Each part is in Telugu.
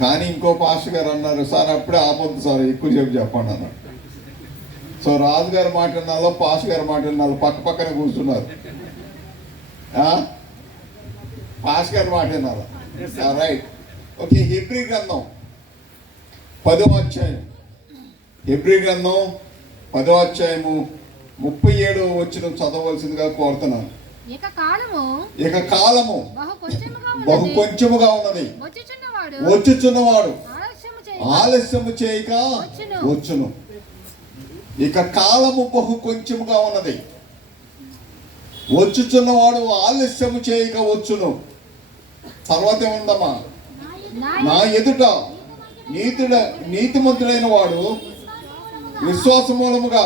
కానీ ఇంకో పాస్టర్ గారు అన్నారు, సార్ అప్పుడే ఆపొద్దు సార్, ఎక్కువ చెప్పండి అన్నాడు. సో రాజుగారి మాట విన్నాలో పాస్టర్ గారి మాట విన్నాలో పక్క పక్కనే కూర్చున్నారు. పాస్టర్ గారి మాట విన్నారా? రైట్. ఓకే, హెబ్రీ గ్రంథం 10వ అధ్యాయం, హెబ్రీ గ్రంథం 10వ అధ్యాయము 37వ వచనం చదవవలసిందిగా కోరుతున్నాను. ఇక కాలము బహు కొంచెముగా ఉన్నది, వచ్చుచున్నవాడు ఆలస్యము చేయక వచ్చును. ఇక కాలము బహు కొంచెముగా ఉన్నది, వచ్చుచున్నవాడు ఆలస్యము చేయక వచ్చును. తర్వాత ఏముందమ్మా? నా ఎదుట నీతిమంతుడైన వాడు విశ్వాస మూలముగా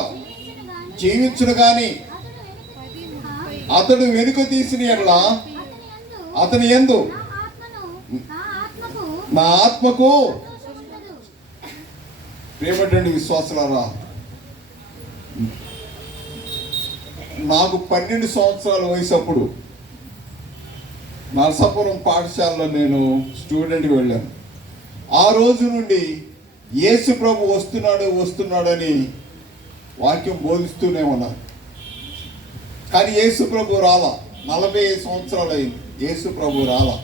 జీవించును గాని అతడు వెనుక తీసిన ఎడల అతని యందు నా ఆత్మకు. ప్రియమైనటువంటి విశ్వాసులారా, నాకు 12 సంవత్సరాల వయసు అప్పుడు నరసాపురం పాఠశాలలో నేను స్టూడెంట్కి వెళ్ళాను. ఆ రోజు నుండి యేసు ప్రభు వస్తున్నాడని వాక్యం బోధిస్తూనే ఉన్నారు. కానీ యేసు ప్రభు రాలా. 45 సంవత్సరాలు అయింది, యేసు ప్రభు రాలా.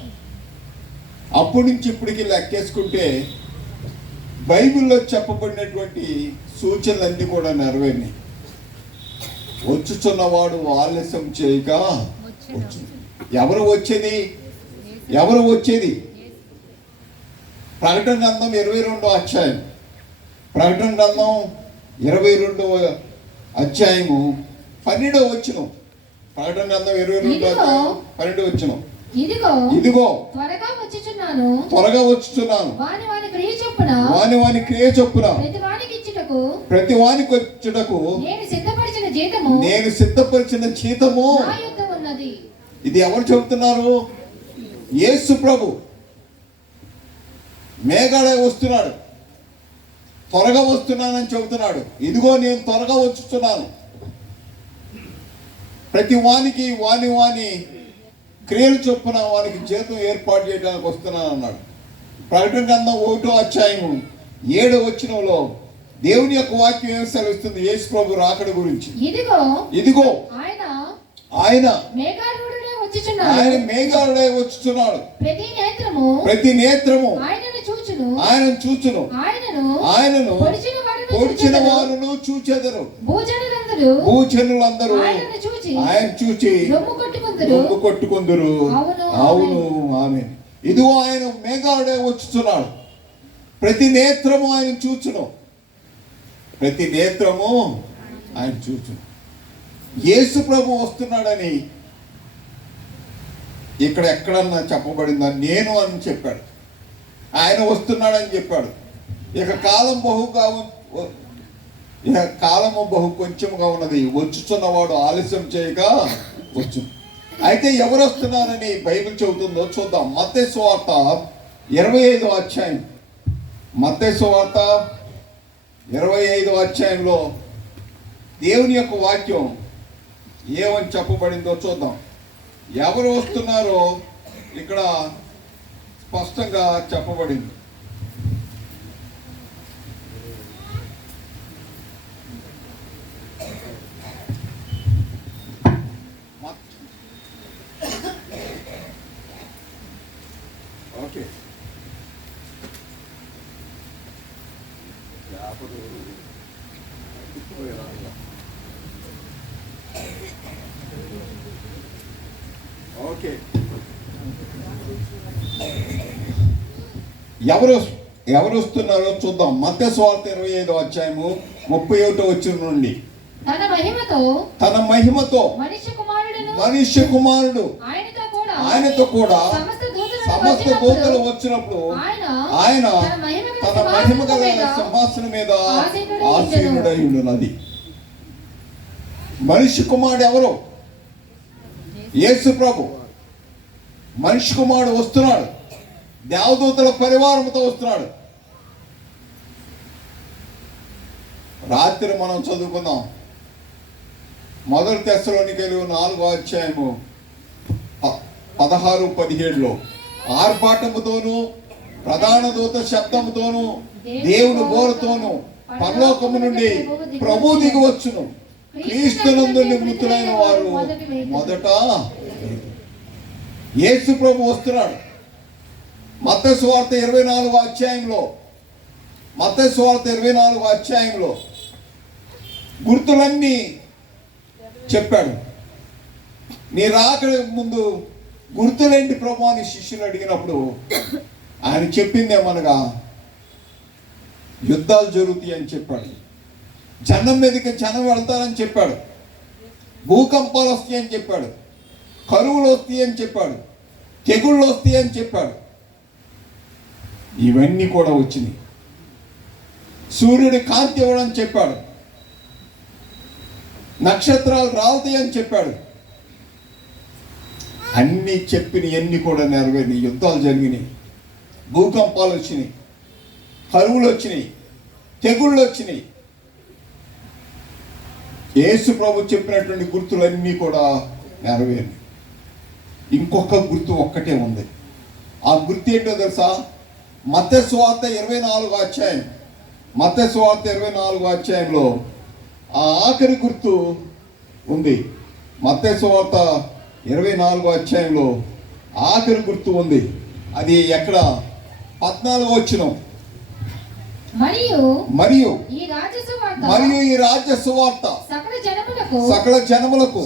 అప్పటి నుంచి ఇప్పటికి లెక్కేసుకుంటే బైబిల్లో చెప్పబడినటువంటి సూచనలన్నీ కూడా నెరవేరినాయి. వచ్చుచున్నవాడు ఆలస్యం చేయక వచ్చు. ఎవరు వచ్చేది? ప్రకటన గ్రంథం 22వ అధ్యాయం, ప్రకటన గ్రంథం 22వ అధ్యాయము 12వ వచనం. ప్రకటన గ్రంథం 22వ అధ్యాయం 12వ వచనం. ఇదిగో త్వరగా వచ్చుచున్నాను, వాని క్రియ చొప్పున ప్రతి వానికి వచ్చుటకు నేను సిద్ధపరిచిన జీతము. ఇది ఎవరు చెబుతున్నారు? యేసు ప్రభు. మేఘాడే వస్తున్నాడు, త్వరగా వస్తున్నానని చెబుతున్నాడు. ఇదిగో నేను త్వరగా వచ్చుతున్నాను, ప్రతి వానికి వాని క్రియలు చొప్పున వానికి జీతం ఏర్పాటు చేయడానికి వస్తున్నాను అన్నాడు. ప్రకటన గ్రంథం 1వ అధ్యాయము 7వ వచనంలో దేవుని యొక్క వాక్యం ఏం సెలవిస్తుంది యేసు ప్రభు రాకడ గురించి? ఇదిగో ఆయన మేఘాలుడై వచ్చుచున్నాడు, ప్రతి నేత్రము ఆయనను చూచును, ఆయనను పొడిచిన వారును చూచెదరు, భూజనులందరూ ఆయన చూచి రొమ్ము కొట్టుకుందరు. అవును, ఆమేన్. ఇదిగో ఆయన మేఘాలుడై వచ్చుచున్నాడు, ప్రతి నేత్రము ఆయన చూచును, ప్రతి నేత్రము ఆయన చూచును. యేసు ప్రభు వస్తున్నాడని ఇక్కడ ఎక్కడన్నా చెప్పబడిందా? నేను అని చెప్పాడు, ఆయన వస్తున్నాడని చెప్పాడు. ఇక కాలము బహు కొంచెముగా ఉన్నది, వచ్చుచున్నవాడు ఆలస్యం చేయక వచ్చు. అయితే ఎవరు వస్తున్నారని బైబిల్ చెబుతుందో చూద్దాం. మత్తయి సువార్త 25వ అధ్యాయం, మత్తయి సువార్త 25వ అధ్యాయంలో దేవుని యొక్క వాక్యం ఏమని చెప్పబడిందో చూద్దాం. ఎవరు వస్తున్నారో ఇక్కడ స్పష్టంగా చెప్పబడింది. Okay, okay. ఎవరు వస్తున్నారో చూద్దాం. మత్తయి సువార్త 25వ అధ్యాయము 31వ వచనం నుండి. తన మహిమతో మనుష్య కుమారుడు ఆయనతో కూడా సమస్త దూతలు వచ్చినప్పుడు ఆయన తన మహిమ గల సింహాసనం మీద ఆసీనుడై ఉన్నది. మనిషి కుమారుడు ఎవరు? యేసు ప్రభు. మనిషి కుమారుడు వస్తున్నాడు, దేవదూతల పరివారంతో వస్తున్నాడు. రాత్రి మనం చదువుకుందాం 1 తెస్సలోనికీయులు 4వ అధ్యాయము 16-17లో ఆర్భాటముతోనూ ప్రధాన దూత శబ్దముతోను దేవుని బోరతోను పరలోకము నుండి ప్రభు దిగి వచ్చును. క్రీస్తునందు మృతులైన వారు మొదట. యేసు ప్రభు వస్తున్నాడు. మత్తయి సువార్త 24వ అధ్యాయంలో, మత్తయి సువార్త 24వ అధ్యాయంలో గుర్తులన్నీ చెప్పాడు. నీ రాకడ ముందు గుర్తులేంటి ప్రభు అని శిష్యులు అడిగినప్పుడు ఆయన చెప్పిందేమనగా యుద్ధాలు జరుగుతాయి అని చెప్పాడు. జనం మీదకి జనం వెళ్తారని చెప్పాడు. భూకంపాలు వస్తాయి అని చెప్పాడు. కరువులు వస్తాయి అని చెప్పాడు. తెగుళ్ళు వస్తాయి అని చెప్పాడు. ఇవన్నీ కూడా వచ్చినాయి. సూర్యుడి కాంతి ఇవ్వడం చెప్పాడు. నక్షత్రాలు రాలుతాయి అని చెప్పాడు. అన్నీ చెప్పినవన్నీ కూడా నెరవేరినాయి. యుద్ధాలు జరిగినాయి, భూకంపాలు వచ్చినాయి, కరువులు వచ్చినాయి, తెగుళ్ళు వచ్చినాయి. యేసు ప్రభు చెప్పినటువంటి గుర్తులన్నీ కూడా నెరవేరినాయి. ఇంకొక గుర్తు ఒక్కటే ఉంది. ఆ గుర్తు ఏంటో తెలుసా? మత్తయి సువార్త 24వ అధ్యాయం, మత్తయి సువార్త 24వ అధ్యాయంలో ఆ ఆఖరి గుర్తు ఉంది. మత్తయి సువార్త 24వ అధ్యాయంలో ఆఖరి గుర్తు ఉంది. అది ఎక్కడ? 14వ వచనం. మరియు ఈ రాజ్య సువార్త సకల జనములకు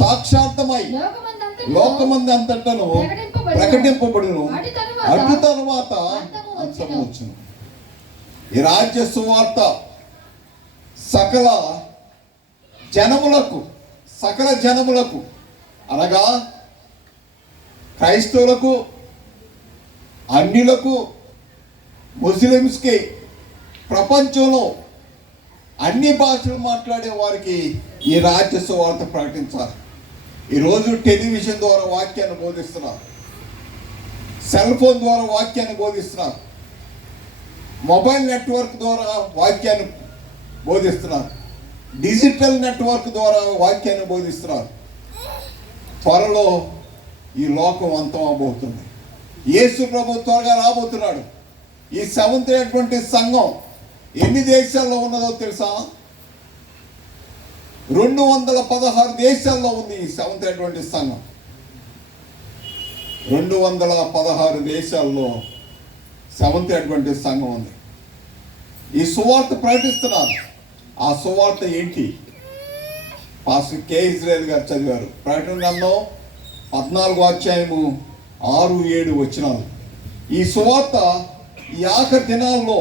సాక్షాత్మై లోకమందంతటను ప్రకటింపబడును. అటు తరువాత అంతము వచ్చును. ఈ రాజ్య సువార్త సకల జనములకు అనగా క్రైస్తవులకు, అన్యులకు, ముస్లిమ్స్కి, ప్రపంచంలో అన్ని భాషలు మాట్లాడే వారికి ఈ రాజ్య సువార్త ప్రకటించాలి. ఈరోజు టెలివిజన్ ద్వారా వాక్యాన్ని బోధిస్తున్నారు, సెల్ ఫోన్ ద్వారా వాక్యాన్ని బోధిస్తున్నారు, మొబైల్ నెట్వర్క్ ద్వారా వాక్యాన్ని బోధిస్తున్నారు, డిజిటల్ నెట్వర్క్ ద్వారా వాక్యాన్ని బోధిస్తున్నారు. త్వరలో ఈ లోకం అంతం అవబోతుంది. యేసు ప్రభు త్వరగా రాబోతున్నాడు. ఈ సెవెంత్ అటువంటి సంఘం ఎన్ని దేశాల్లో ఉన్నదో తెలుసా? 216 దేశాల్లో ఉంది ఈ సెవెంత్ అటువంటి సంఘం. 216 దేశాల్లో సెవెంత్ అటువంటి సంఘం ఉంది. ఈ సువార్త ప్రకటిస్తున్నారు. ఆ సువార్త ఏంటి? పాస్టర్ కె ఇజ్రాయేల్ గారు చదివారు. ప్రకటన గ్రంథం 14వ అధ్యాయము 6-7 వచనాలు. ఈ సువార్త ఈ ఆఖరి దినాల్లో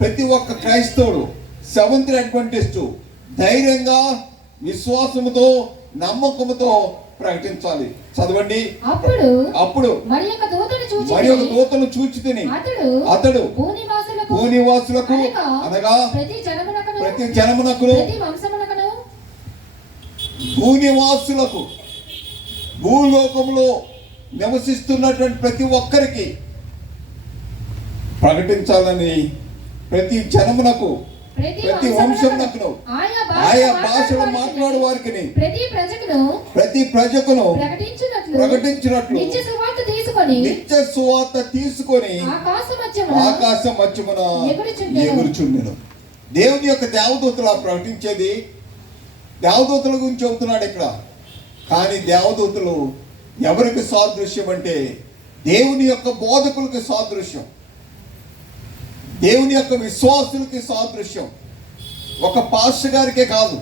ప్రతి ఒక్క క్రైస్తవుడు, సెవెంత్ అడ్వెంటిస్టు ధైర్యంగా, విశ్వాసముతో, నమ్మకముతో ప్రకటించాలి. చదవండి. అప్పుడు మరి ఒక దూతను చూచితిని అతడు భూనివాసులకు అనగా ప్రతి జనమునకును భూనివాసులకు, భూలోకములో నివసిస్తున్నటువంటి ప్రతి ఒక్కరికి ప్రకటించాలని, ప్రతి జనమునకు, ప్రతి వంశమునకును, ఆయా భాషలు మాట్లాడే వారికి, ప్రతి ప్రజకును ప్రకటించినట్లు నిత్య సువార్త తీసుకొని ఆకాశ మధ్యమున ఎగురుచుండెను. దేవుని యొక్క దేవదూతలు ప్రకటించేది. దేవదూతల గురించి చెబుతున్నాడు ఇక్కడ. కానీ దేవదూతలు ఎవరికి సాదృశ్యం అంటే దేవుని యొక్క బోధకులకి సాదృశ్యం, దేవుని యొక్క విశ్వాసులకి సాదృశ్యం. ఒక పాస్టర్ గారికే కాదు,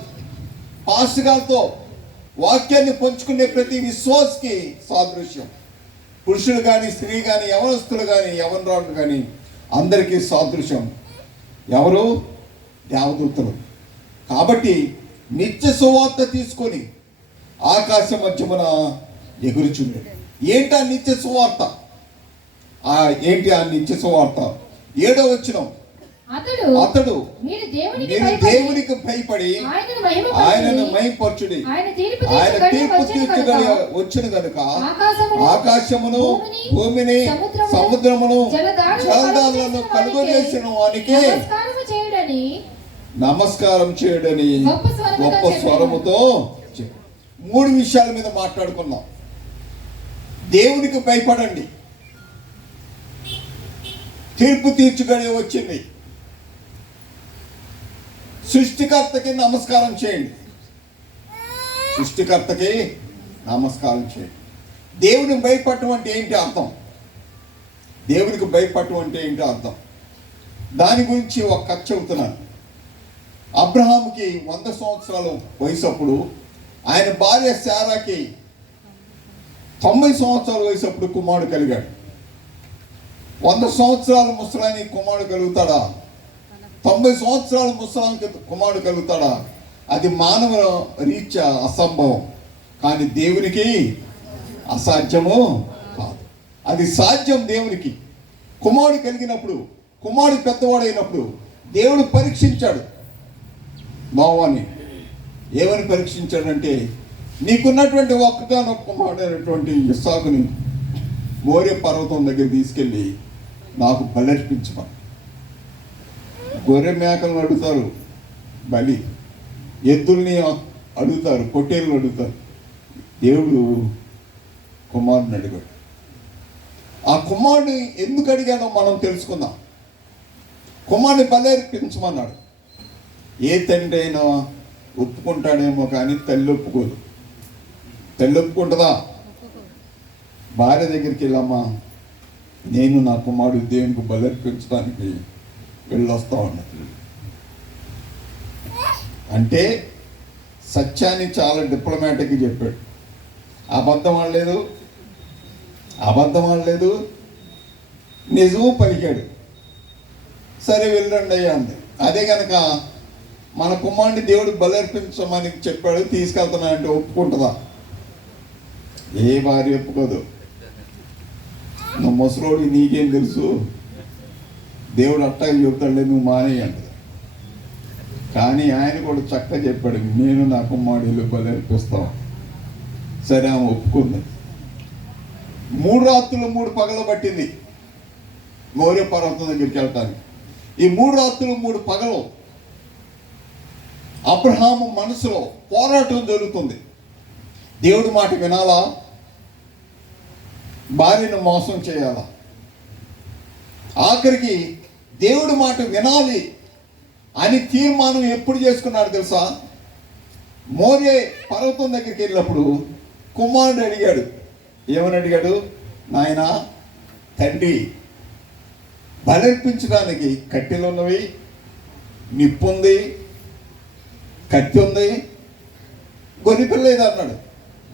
పాస్టర్ గారితో వాక్యాన్ని పంచుకునే ప్రతి విశ్వాసకి సాదృశ్యం. పురుషులు కానీ, స్త్రీ కానీ, యవనస్తులు కానీ, యవనరాళ్ళు కానీ అందరికీ సాదృశ్యం ఎవరు? దేవదూతలు. కాబట్టి నిత్య సువార్త తీసుకొని ఆకాశ మధ్యమున ఎగురుచుంది. ఏంటి ఆ నిత్య సువార్త? ఏంటి ఆ నిత్య సువార్త? 7వ వచనం. అతడు మీరు దేవునికి భయపడి ఆయనను మహిమపరచుడి. ఆయన తీర్పు తీర్చగలి వచ్చును గనుక ఆకాశమును, భూమిని, సముద్రమును, జలధారలను కలుగజేసిన వానికి నమస్కారం చేయడని గొప్ప స్వరముతో. 3 విషయాల మీద మాట్లాడుకున్నాం. దేవునికి భయపడండి. తీర్పు తీర్చుగడే వచ్చింది. సృష్టికర్తకి నమస్కారం చేయండి. సృష్టికర్తకి నమస్కారం చేయండి. దేవునికి భయపడటం అంటే ఏంటి అర్థం? దేవునికి భయపడటం అంటే ఏంటి అర్థం? దాని గురించి ఒక కథ చెబుతున్నాను. అబ్రహాముకి 100 సంవత్సరాల వయసు అప్పుడు, ఆయన భార్య శారాకి 90 సంవత్సరాల వయసు అప్పుడు కుమారుడు కలిగాడు. 100 సంవత్సరాల ముసలానికి కుమారుడు కలుగుతాడా? 90 సంవత్సరాల ముసలానికి కుమారుడు కలుగుతాడా? అది మానవ రీత్యా అసంభవం. కానీ దేవునికి అసాధ్యము కాదు, అది సాధ్యం దేవునికి. కుమారుడు కలిగినప్పుడు, కుమారుడు పెద్దవాడైనప్పుడు దేవుడు పరీక్షించాడు నోవాని. ఏమని పరీక్షించాడంటే, నీకున్నటువంటి ఒక్కగానొక్క కుమారుడైనటువంటి ఇస్సాకుని మోరియా పర్వతం దగ్గర తీసుకెళ్ళి నాకు బలర్పించమని. గొర్రె మేకలను అడుగుతారు బలి, ఎద్దుల్ని అడుగుతారు, పొట్టేళ్ళని అడుగుతారు. దేవుడు కుమారుని అడిగాడు. ఆ కుమారుని ఎందుకు అడిగాడో మనం తెలుసుకుందాం. కుమారుని బలర్పించమన్నాడు. ఏ తండ్రి అయినా ఒప్పుకుంటాడేమో కానీ తల్లి ఒప్పుకోదు. తల్లి ఒప్పుకుంటుందా? భార్య దగ్గరికి వెళ్ళమ్మా, నేను నా కుమారుడు దేవునికి బలర్పించడానికి వెళ్ళొస్తా ఉన్నది అంటే సత్యాన్ని చాలా డిప్లొమాటిక్గా చెప్పాడు. అబద్ధం ఆడలేదు, నిజము పలికాడు. సరే వెళ్ళండి అయ్యా అంది. అదే కనుక మన కుమారుడిని దేవుడు బలర్పించమని చెప్పాడు, తీసుకెళ్తున్నానంటే ఒప్పుకుంటుందా? ఏ భార్య ఒప్పుకోదు. నువ్వు ముసలోడి, నీకేం తెలుసు, దేవుడు అట్టాగా చెబుతాడులే, నువ్వు మానేయి అంటది. కానీ ఆయన కూడా చక్కగా చెప్పాడు, నేను నా కుమారుడిని బలర్పిస్తాను. సరే, ఆమె ఒప్పుకుంది. 3 రాత్రులు 3 పగలు పట్టింది మోరియా పర్వతం దగ్గరికి వెళ్ళటానికి. ఈ 3 రాత్రులు 3 పగలు అబ్రహాము మనసులో పోరాటం జరుగుతుంది. దేవుడి మాట వినాలా, భార్యను మోసం చేయాలా? ఆఖరికి దేవుడి మాట వినాలి అని తీర్మానం ఎప్పుడు చేసుకున్నాడు తెలుసా? మోరియా పర్వతం దగ్గరికి వెళ్ళినప్పుడు కుమారుడు అడిగాడు. ఏమని అడిగాడు? నాయనా, తండ్రి, బలర్పించడానికి కట్టెలు ఉన్నవి, నిప్పు ఉంది, కత్తి ఉంది, గొర్రెపిల్ల లేదు అన్నాడు.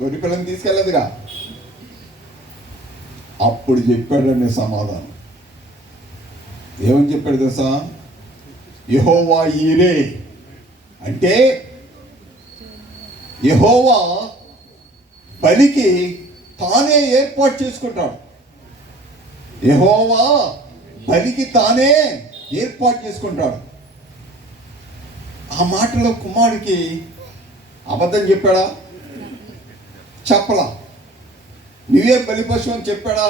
గొర్రెపిల్లని తీసుకెళ్ళదుగా. అప్పుడు చెప్పాడండి సమాధానం. ఏమని చెప్పాడు తెలుసా? యెహోవా ఈరే అంటే యెహోవా బలికి తానే ఏర్పాటు చేసుకుంటాడు. యెహోవా బలికి తానే ఏర్పాటు చేసుకుంటాడు. ఆ మాటలో కుమారుడికి అబద్ధం చెప్పాడా? చెప్పలా. నువ్వే బలి పశువు అని చెప్పాడా?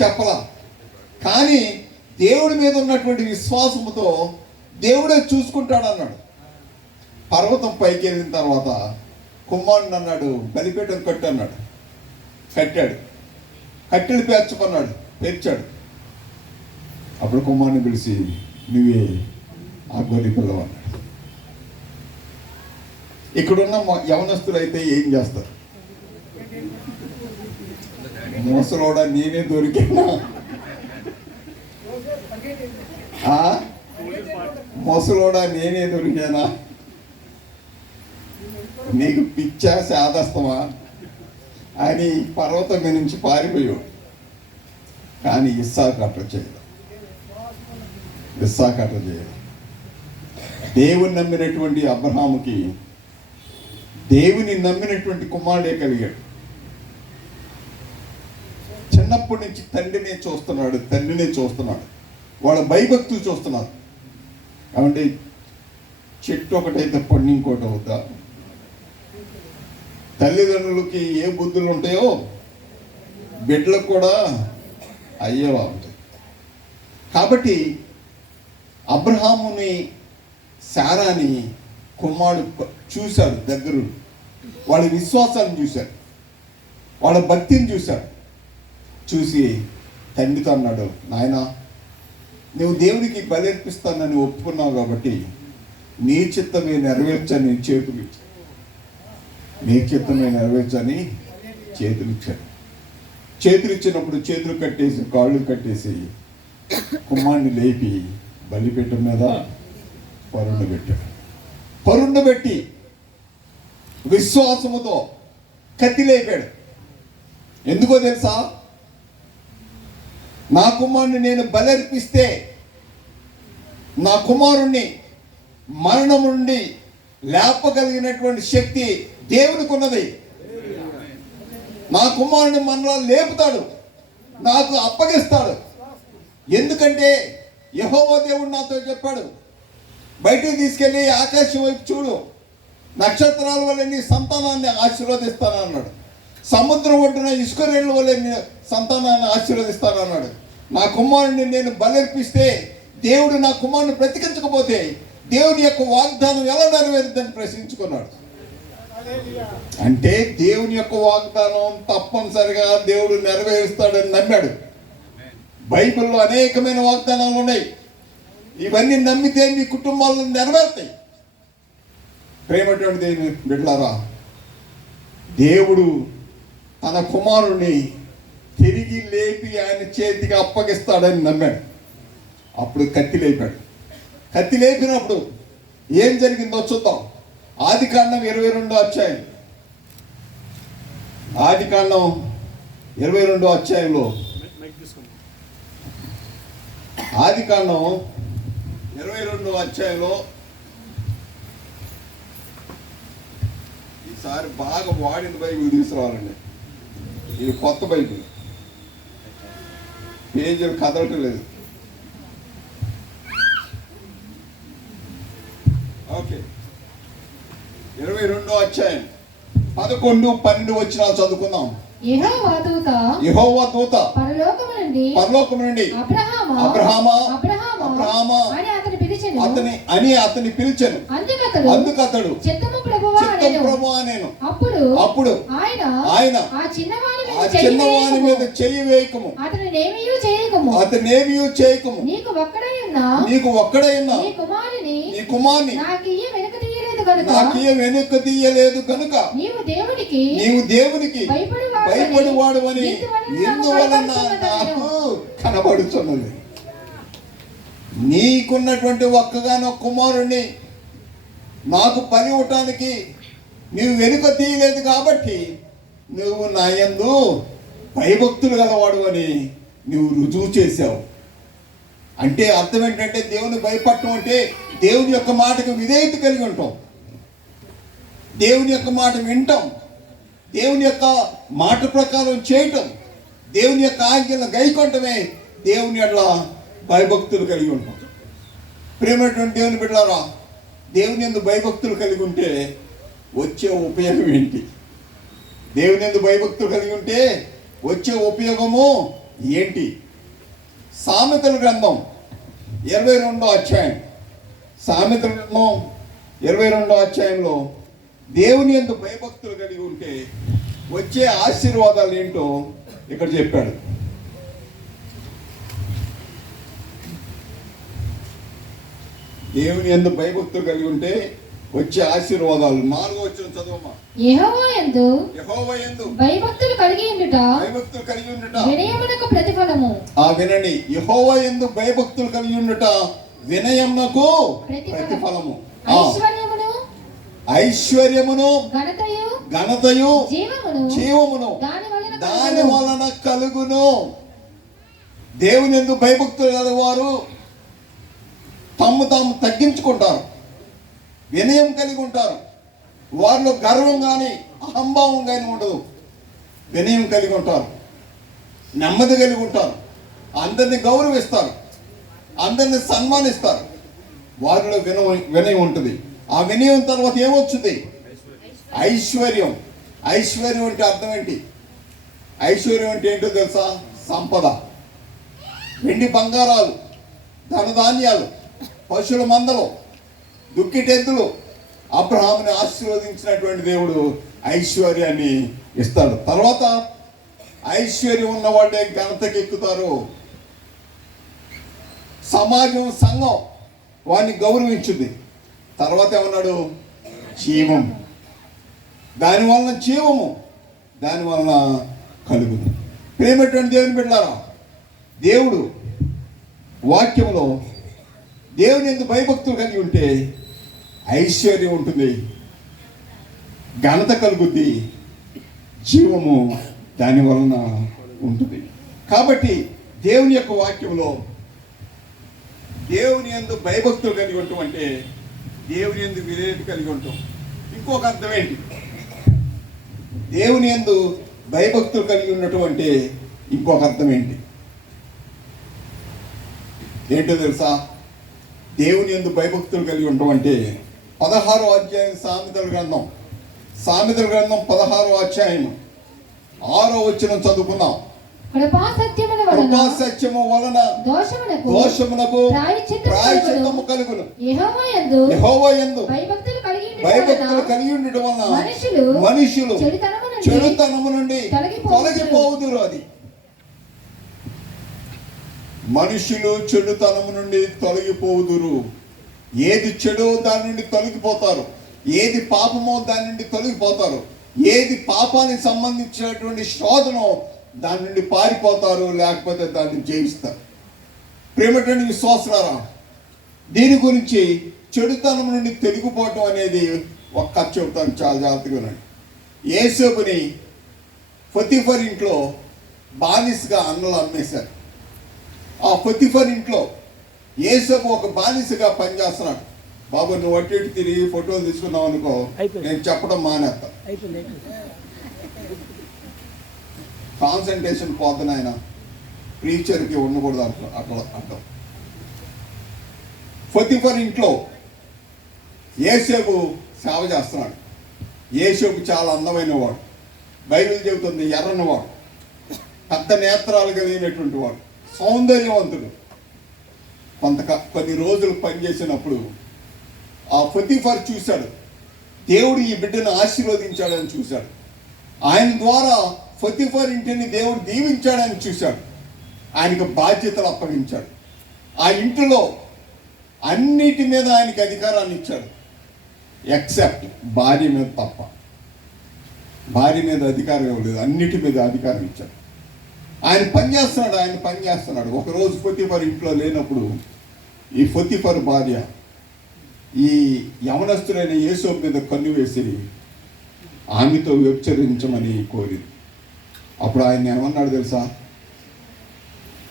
చెప్పలా. కానీ దేవుడి మీద ఉన్నటువంటి విశ్వాసముతో దేవుడే చూసుకుంటాడు అన్నాడు. పర్వతం పైకి వెళ్ళిన తర్వాత కుమారుడు అన్నాడు, బలిపీఠం కట్టు అన్నాడు. కట్టాడు. కట్టెలు పేర్చాడు. అప్పుడు కుమారుని పిలిచి, నువ్వే ఆ గొర్రె పిల్లవు అన్నాడు. ఇక్కడున్న యవనస్తులు అయితే ఏం చేస్తారు? ముసలోడా నేనే దొరికినా, ముసలోడా నేనే దొరికానా, నీకు పిచ్చా శాదస్తమా అని పర్వతం మీద నుంచి పారిపోయాడు. కానీ ఇస్సాకు అట్లా చేయదు. దేవుని నమ్మినటువంటి అబ్రహాముకి దేవుని నమ్మినటువంటి కుమారుడే కలిగాడు. చిన్నప్పటి నుంచి తండ్రినే చూస్తున్నాడు. వాళ్ళ భయభక్తులు చూస్తున్నారు. కాబట్టి చెట్టు ఒకటైతే పండు ఇంకోటి అవుతా. తల్లిదండ్రులకి ఏ బుద్ధులు ఉంటాయో బిడ్డలకు కూడా అయ్యేవా ఉంటాయి. కాబట్టి అబ్రహాముని, శారాని కుమారుడు చూశాడు దగ్గర. వాళ్ళ విశ్వాసాన్ని చూశాడు, వాళ్ళ భక్తిని చూశాడు. చూసి తండ్రితో అన్నాడు, నాయనా, నువ్వు దేవునికి బలర్పిస్తానని ఒప్పుకున్నావు కాబట్టి నీ చిత్తమే నెరవేర్చని చేతులు ఇచ్చాను. నీ చిత్తమే నెరవేర్చని చేతులు ఇచ్చాడు. చేతులు ఇచ్చినప్పుడు చేతులు కట్టేసి కాళ్ళు కట్టేసి కుమ్మాన్ని లేపి బలిపీఠం మీద పరుండబెట్టాడు. పరుండబెట్టి విశ్వాసముతో కత్తి లేపాడు. ఎందుకో తెలుసా? నా కుమారుని నేను బలర్పిస్తే నా కుమారుణ్ణి మరణం నుండి లేపగలిగినటువంటి శక్తి దేవునికి ఉన్నది. నా కుమారుని మరలా లేపుతాడు, నాకు అప్పగిస్తాడు. ఎందుకంటే యెహోవా దేవుడు నాతో చెప్పాడు, బయటికి తీసుకెళ్ళి ఆకాశం వైపు చూడు, నక్షత్రాల వల్ల నీ సంతానాన్ని ఆశీర్వదిస్తాను అన్నాడు. సముద్రం ఒడ్డున ఇసుక రేళ్ళ వల్ల నీ సంతానాన్ని ఆశీర్వదిస్తాను అన్నాడు. నా కుమారుడిని నేను బలర్పిస్తే దేవుడు నా కుమారుని బ్రతికించకపోతే దేవుని యొక్క వాగ్దానం ఎలా నెరవేరుద్దని ప్రశ్నించుకున్నాడు. అంటే దేవుని యొక్క వాగ్దానం తప్పనిసరిగా దేవుడు నెరవేరుస్తాడని నమ్మాడు. బైబిల్లో అనేకమైన వాగ్దానాలు ఉన్నాయి. ఇవన్నీ నమ్మితే మీ కుటుంబాలను నెరవేరుతాయి. ప్రేమటువంటి దేవుని బిడ్డలారా, దేవుడు తన కుమారుణ్ణి తిరిగి లేపి ఆయన చేతికి అప్పగిస్తాడని నమ్మాడు. అప్పుడు కత్తి లేపాడు. కత్తి లేపినప్పుడు ఏం జరిగిందో చూద్దాం. ఆదికాండం 22వ అధ్యాయం. ఆదికాండం 22వ అధ్యాయంలో ఆదికాండం 22వ అధ్యాయంలో ఈసారి బాగా వాడిన బైబిల్ తీసుకురావాలండి. ఇది కొత్త బైబిల్, పేజీలు కదలటం లేదు. ఓకే, 22వ అధ్యాయం 11, 12 వచనాలు చదువుకుందాం. యెహోవా దూత పరలోకము నుండి అబ్రహామా అని అతని పిలిచెను. అందుకతడు చిత్తము ప్రభువా నేను. అప్పుడు ఆయన ఆ చిన్నవాని మీద చెయ్యి వేయకము, అతనేమియూ చేయకము, నీకు ఒక్కడై ఉన్న నీ కుమారుని నాకియ వెనుక తీయలేదు కనుక నీవు దేవునికి భయపడివాడు అని ఎందువలన నాకు కనబడుతున్నది. నీకున్నటువంటి ఒక్కగానొక్క కుమారుణ్ణి నాకు పని ఇవ్వటానికి నీవు వెనుక తీయలేదు కాబట్టి నువ్వు నా యందు భయభక్తులు గలవాడు అని నువ్వు రుజువు చేశావు. అంటే అర్థం ఏంటంటే దేవుని భయపడటం అంటే దేవుని యొక్క మాటకు విధేయత కలిగి ఉంటాం, దేవుని యొక్క మాట వింటాం, దేవుని యొక్క మాట ప్రకారం చేయటం, దేవుని యొక్క ఆజ్ఞలను గైకొనటమే దేవుని అట్లా భయభక్తులు కలిగి ఉంటాం. ప్రేమటువంటి దేవుని బిడ్డలారా, దేవుని యందు భయభక్తులు కలిగి ఉంటే వచ్చే ఉపయోగం ఏంటి? దేవుని యందు భయభక్తులు కలిగి ఉంటే వచ్చే ఉపయోగము ఏంటి? సామెతల గ్రంథం 22వ అధ్యాయం, సామెతల గ్రంథం 22వ అధ్యాయంలో దేవుని యందు భయభక్తులు కలిగి ఉంటే వచ్చే ఆశీర్వాదాలు ఏంటో ఇక్కడ చెప్పాడు. దేవుని యందు భయభక్తులు కలిగి ఉంటే వచ్చే ఆశీర్వాదాలు. 4వ వచనం చదవమ్మా. యెహోవా యందు భయభక్తులు కలిగి ఉండుట వినయమునకు ప్రతిఫలము. వినండి, యెహోవా యందు భయభక్తులు కలిగి ఉండుట వినయమునకు ప్రతిఫలము. ఐశ్వర్యమును ఘనతయు జీవమును దాని వలన కలుగును. దేవుని యందు భయభక్తులు గలవారు తాము తగ్గించుకుంటారు, వినయం కలిగి ఉంటారు. వారిలో గర్వం కానీ అహంభావం కానీ ఉండదు. వినయం కలిగి ఉంటారు, నెమ్మది కలిగి ఉంటారు, అందరిని గౌరవిస్తారు, అందరిని సన్మానిస్తారు. వారిలో వినయం ఉంటుంది. ఆ వినయం తర్వాత ఏమొచ్చుంది? ఐశ్వర్యం. ఐశ్వర్యం అంటే అర్థం ఏంటి? ఐశ్వర్యం అంటే ఏంటో తెలుసా? సంపద, వెండి బంగారాలు, ధనధాన్యాలు, పశువుల మందలు, దుక్కిటెద్దులు. అబ్రహాముని ఆశీర్వదించినటువంటి దేవుడు ఐశ్వర్యాన్ని ఇస్తాడు. తర్వాత ఐశ్వర్యం ఉన్న వాళ్ళే ఘనతకి ఎక్కుతారు, సమాజం, సంఘం వాడిని గౌరవించుద్ది. తర్వాత ఏమన్నాడు? జీవం. దాని వలన జీవము, దాని వలన కలుగును. ప్రేమటువంటి దేవుని బిడ్డలారా, దేవుడు వాక్యంలో దేవుని యందు భయభక్తులు కలిగి ఉంటే ఐశ్వర్యం ఉంటుంది, ఘనత కలుగుద్ది, జీవము దాని వలన ఉంటుంది. కాబట్టి దేవుని యొక్క వాక్యంలో దేవుని యందు భయభక్తులు కలిగి ఉంటాం అంటే దేవుని యందు విధేయత కలిగి ఉంటాం. ఇంకొక అర్థం ఏంటి? దేవుని యందు భయభక్తులు కలిగి ఉండటం అంటే ఇంకొక అర్థం ఏంటి? ఏంటో తెలుసా? దేవుని యందు భయభక్తులు కలిగి ఉండటం అంటే 16వ అధ్యాయం సామెతల గ్రంథం 16వ అధ్యాయం 6వ వచనం చదువుకుందాం. కృపా సత్యముల వలన దోషమునకు ప్రాయశ్చిత్తము కలుగును. యెహోవా యందు భయభక్తులు కలిగి ఉండటం వలన మనుషులు చెడుతనము నుండి తొలగిపోవుదురు. అది మనుషులు చెడుతనము నుండి తొలగిపోవుదురు. ఏది చెడో దాని నుండి తొలగిపోతారు, ఏది పాపమో దాని నుండి తొలగిపోతారు, ఏది పాపానికి సంబంధించినటువంటి శోధనో దాని నుండి పారిపోతారు, లేకపోతే దాన్ని జయిస్తారు. ప్రేమటువంటి విశ్వాసులారా, దీని గురించి చెడుతనం నుండి తొలగిపోవటం అనేది ఒక కథ చెబుతాను, చాలా జాగ్రత్తగా ఉండండి. యేసేపుని పొతిఫర్ ఇంట్లో బానిసగా అన్నలు అమ్మేశారు. ఆ పొతిఫర్ ఇంట్లో యేసేపు ఒక బానిసగా పనిచేస్తున్నాడు. బాబు, నువ్వు అటు ఇటు తిరిగి ఫోటోలు తీసుకున్నావు అనుకో, నేను చెప్పడం మానేస్తా. కాన్సన్ట్రేషన్ పోతుంది. ఆయన ప్రీచర్కి ఉండకూడదు అట్లా. పొతిఫర్ ఇంట్లో యేసేపు సేవ చేస్తున్నాడు. యేసేపు చాలా అందమైన వాడు, బైబిల్ చెబుతుంది ఎర్రని వాడు, పెద్ద నేత్రాలు కలిగినటువంటి వాడు, సౌందర్యవంతుడు. కొన్ని రోజులు పనిచేసినప్పుడు ఆ పొతిఫర్ చూశాడు, దేవుడు ఈ బిడ్డను ఆశీర్వదించాడని చూశాడు. ఆయన ద్వారా పొతిఫర్ ఇంటిని దేవుడు దీవించాడని చూశాడు. ఆయనకు బాధ్యతలు అప్పగించాడు. ఆ ఇంటిలో అన్నిటి మీద ఆయనకి అధికారాన్ని ఇచ్చాడు, ఎక్సెప్ట్ భార్య మీద తప్ప. భార్య మీద అధికారం ఇవ్వలేదు, అన్నిటి మీద అధికారం ఇచ్చాడు. ఆయన పనిచేస్తున్నాడు. ఒకరోజు పొతిఫర్ ఇంట్లో లేనప్పుడు ఈ పొతిఫర్ భార్య ఈ యవనస్తుడైన యేసేపు మీద కన్ను వేసి ఆమెతో వ్యభిచరించమని కోరింది. అప్పుడు ఆయన ఏమన్నాడు తెలుసా?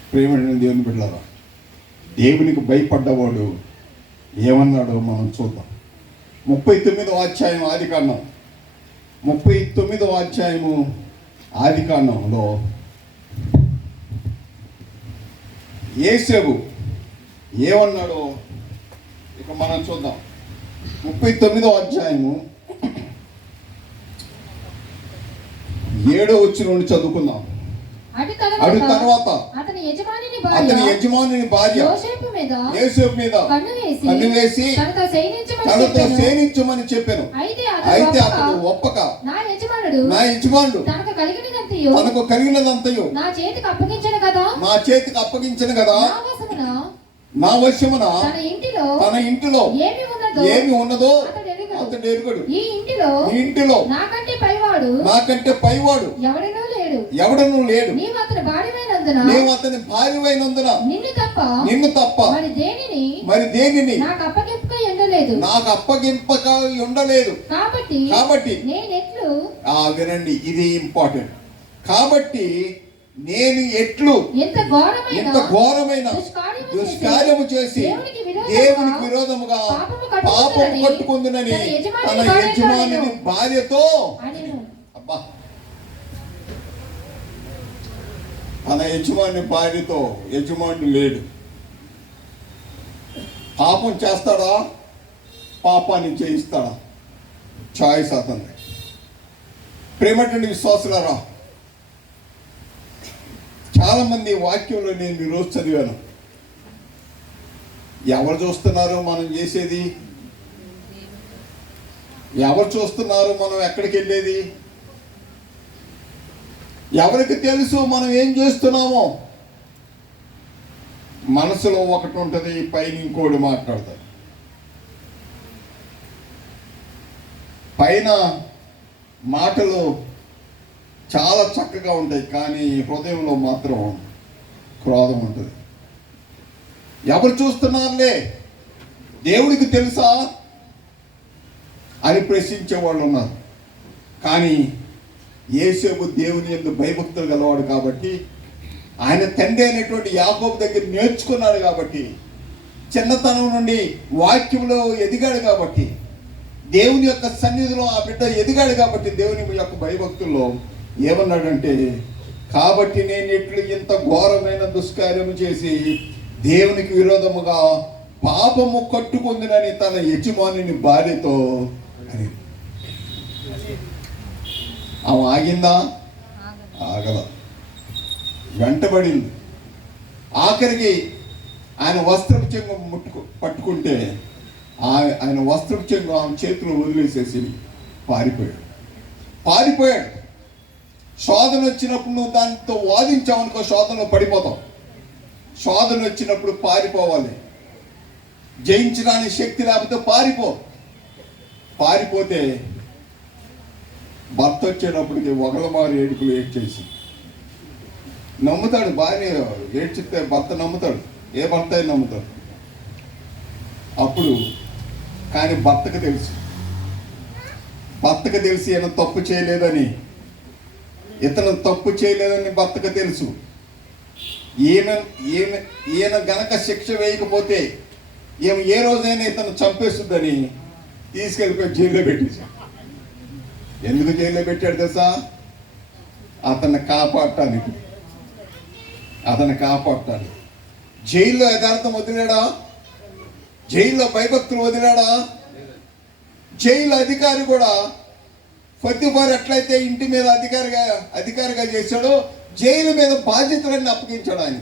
ప్రేమైన దేవుని బిడ్డలారా, దేవునికి భయపడ్డవాడు ఏమన్నాడో మనం చూద్దాం. 39వ అధ్యాయం ఆదికాండం, 39వ అధ్యాయము ఆదికాండంలో యేసేపు ఏమన్నాడో ఇక మనం చూద్దాం. 39వ అధ్యాయము 7వ వచనం నుండి చదువుకుందాం. అటు తర్వాత అతని యజమానుని భార్య యోసేపు మీద కన్ను వేసి తనతో శయనించమని చెప్పాను. అయితే అతడు ఒప్పక నా యజమానుడు తనకు కలిగినదంతయు నా చేతికి అప్పగించను కదా, నా వశమున తన ఇంటిలో ఏమి ఉన్నదో అతడు ఎరుగడు. ఈ ఇంటిలో నాకంటే పైవాడు ఎవడనూ లేడు. నీవు అతని భార్యవైనందున నిన్ను తప్ప మరి దేనిని నాకు అప్పగింపక ఉండలేదు. కాబట్టి వినండి, ఇది ఇంపార్టెంట్. కాబట్టి నేను ఎంత ఘోరమైన దుష్కార్యము చేసి దేవునికి విరోధముగా పాపము కట్టుకుందునని తన యజమానుని భార్యతో, అబ్బా, తన యజమాని భార్యతో, యజమానుడు లేడు. పాపం చేస్తాడా, పాపాన్ని చేయిస్తాడా? చాయిస్ అతను. ప్రేమటువంటి విశ్వాసులారా, చాలా మంది వాక్యంలో నేను ఈరోజు చదివాను. ఎవరు చూస్తున్నారు మనం చేసేది? ఎవరు చూస్తున్నారు మనం ఎక్కడికి వెళ్ళేది? ఎవరికి తెలుసు మనం ఏం చేస్తున్నామో? మనసులో ఒకటి ఉంటుంది, పైన ఇంకోటి మాట్లాడతాడు. పైన మాటలు చాలా చక్కగా ఉంటాయి, కానీ హృదయంలో మాత్రం క్రోధం ఉంటుంది. ఎవరు చూస్తున్నారులే, దేవుడికి తెలుసా అని ప్రశ్నించే వాళ్ళు ఉన్నారు. కానీ యోసేపు దేవుని యందు భయభక్తులు గలవాడు కాబట్టి, ఆయన తండ్రి అయినటువంటి యాకోబు దగ్గర నేర్చుకున్నాడు కాబట్టి, చిన్నతనం నుండి వాక్యంలో ఎదిగాడు కాబట్టి, దేవుని యొక్క సన్నిధిలో ఆ బిడ్డ ఎదిగాడు కాబట్టి, దేవుని యొక్క భయభక్తుల్లో ఏమన్నాడంటే, కాబట్టి నేను ఇట్లు ఇంత ఘోరమైన దుష్కార్యము చేసి దేవునికి విరోధముగా పాపము కట్టుకుందినని తన యజమానిని భార్యతో అని. ఆమె ఆగిందా? ఆగల, వెంటబడింది. ఆఖరికి ఆయన వస్త్రపు చెంగు పట్టుకుంటే ఆయన వస్త్రపు చెంగు ఆమె చేతులు వదిలేసేసి పారిపోయాడు. శోధన వచ్చినప్పుడు నువ్వు దానితో వాదించావనుకో, శోధనలో పడిపోతావు. శోధన వచ్చినప్పుడు పారిపోవాలి. జయించడానికి శక్తి లేకపోతే పారిపోతే భర్త వచ్చేటప్పటికి ఒకలమారి ఏడుపులు ఏడ్చేసి నమ్ముతాడు. భార్య ఏడ్చితే భర్త నమ్ముతాడు, ఏ భర్త అయినా నమ్ముతాడు. అప్పుడు కానీ భర్తకు తెలిసి ఈయన తప్పు చేయలేదని, ఇతను తప్పు చేయలేదని భర్తకు తెలుసు. ఈయన గనక శిక్ష వేయకపోతే ఈమె ఏ రోజైనా ఇతను చంపేస్తుందని తీసుకెళ్ళిపోయి జైల్లో పెట్టేశాడు. ఎందుకు జైల్లో పెట్టాడు తెలుసా? అతన్ని కాపాడటానికి. జైల్లో యథార్థం వదిలాడా? జైల్లో భయభక్తులు వదిలాడా? జైలు అధికారి కూడా పొత్తిఫారు ఎట్లయితే ఇంటి మీద అధికారిగా చేశాడో, జైలు మీద బాధ్యతలన్నీ అప్పగించాడు ఆయన.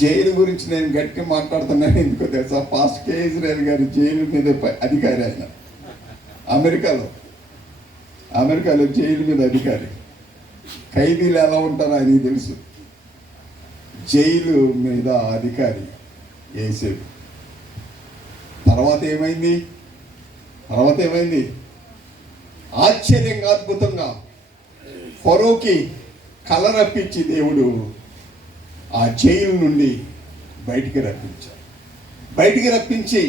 జైలు గురించి నేను గట్టి మాట్లాడుతున్నాను ఎందుకో తెలుసా? పాస్ట్ కేజ్రీవాల్ గారు జైలు మీద అధికారి. ఆయన అమెరికాలో జైలు మీద అధికారి. ఖైదీలు ఎలా ఉంటారో ఆయనకి తెలుసు. జైలు మీద అధికారి యోసేపు. తర్వాత ఏమైంది? ఆశ్చర్యంగా, అద్భుతంగా ఫరోకి కల రప్పించి దేవుడు ఆ జైలు నుండి బయటికి రప్పించి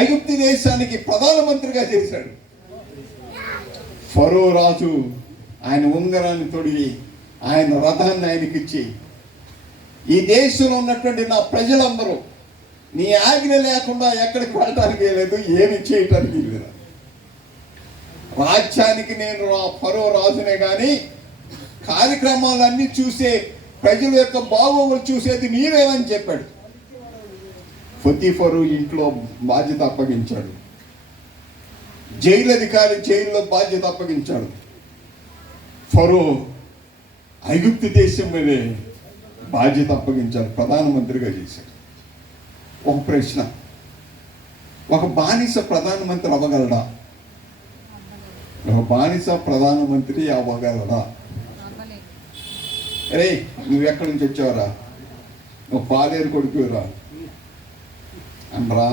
ఐగుప్తు దేశానికి ప్రధానమంత్రిగా చేశాడు. ఫరో రాజు ఆయన ఉంగరాన్ని తొడిగి ఆయన రథాన్ని ఆయనకిచ్చి, ఈ దేశంలో ఉన్నటువంటి నా ప్రజలందరూ నీ ఆజ్ఞ లేకుండా ఎక్కడికి వెళ్ళటానికి లేదు, ఏమి చేయటానికి లేదు. రాజ్యానికి నేను ఫరో రాజునే కానీ కార్యక్రమాలన్నీ చూసే, ప్రజల యొక్క బాగోగులు చూసేది నీవేమని చెప్పాడు. పొత్తిఫారు ఇంట్లో బాధ్యత అప్పగించాడు. జైలు అధికారి జైల్లో బాధ్యత అప్పగించాడు. ఫరో ఐగుప్తు దేశం మీదే బాధ్యత అప్పగించాడు, ప్రధానమంత్రిగా చేశాడు. ఒక ప్రశ్న, ఒక బానిస ప్రధానమంత్రి అవ్వగలడా? రే, నువ్వు ఎక్కడి నుంచి వచ్చావురా? నువ్వు పాలేరు కొడుకురా అనరా?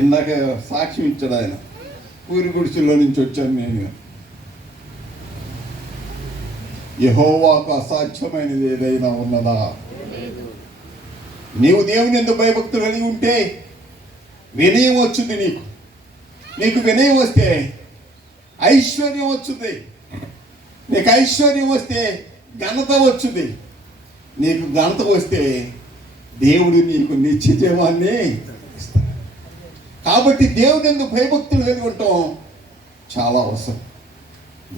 ఇందాక సాక్ష్యం ఇచ్చాడు ఆయన, పూరి గుడిసెల్లో నుంచి వచ్చాను నేను. యెహోవాకు అసాధ్యమైనది ఏదైనా ఉన్నదా? నీవు దేవుని యందు భయభక్తులు కలిగి ఉంటే వినయం వచ్చింది. నీకు వినయం వస్తే ఐశ్వర్యం వచ్చింది. నీకు ఐశ్వర్యం వస్తే ఘనత వచ్చింది. నీకు ఘనత వస్తే దేవుడు నీకు నిత్య జీవాన్ని ఇస్తాడు. కాబట్టి దేవుని యందు భయభక్తులు కలిగి ఉండటం చాలా అవసరం.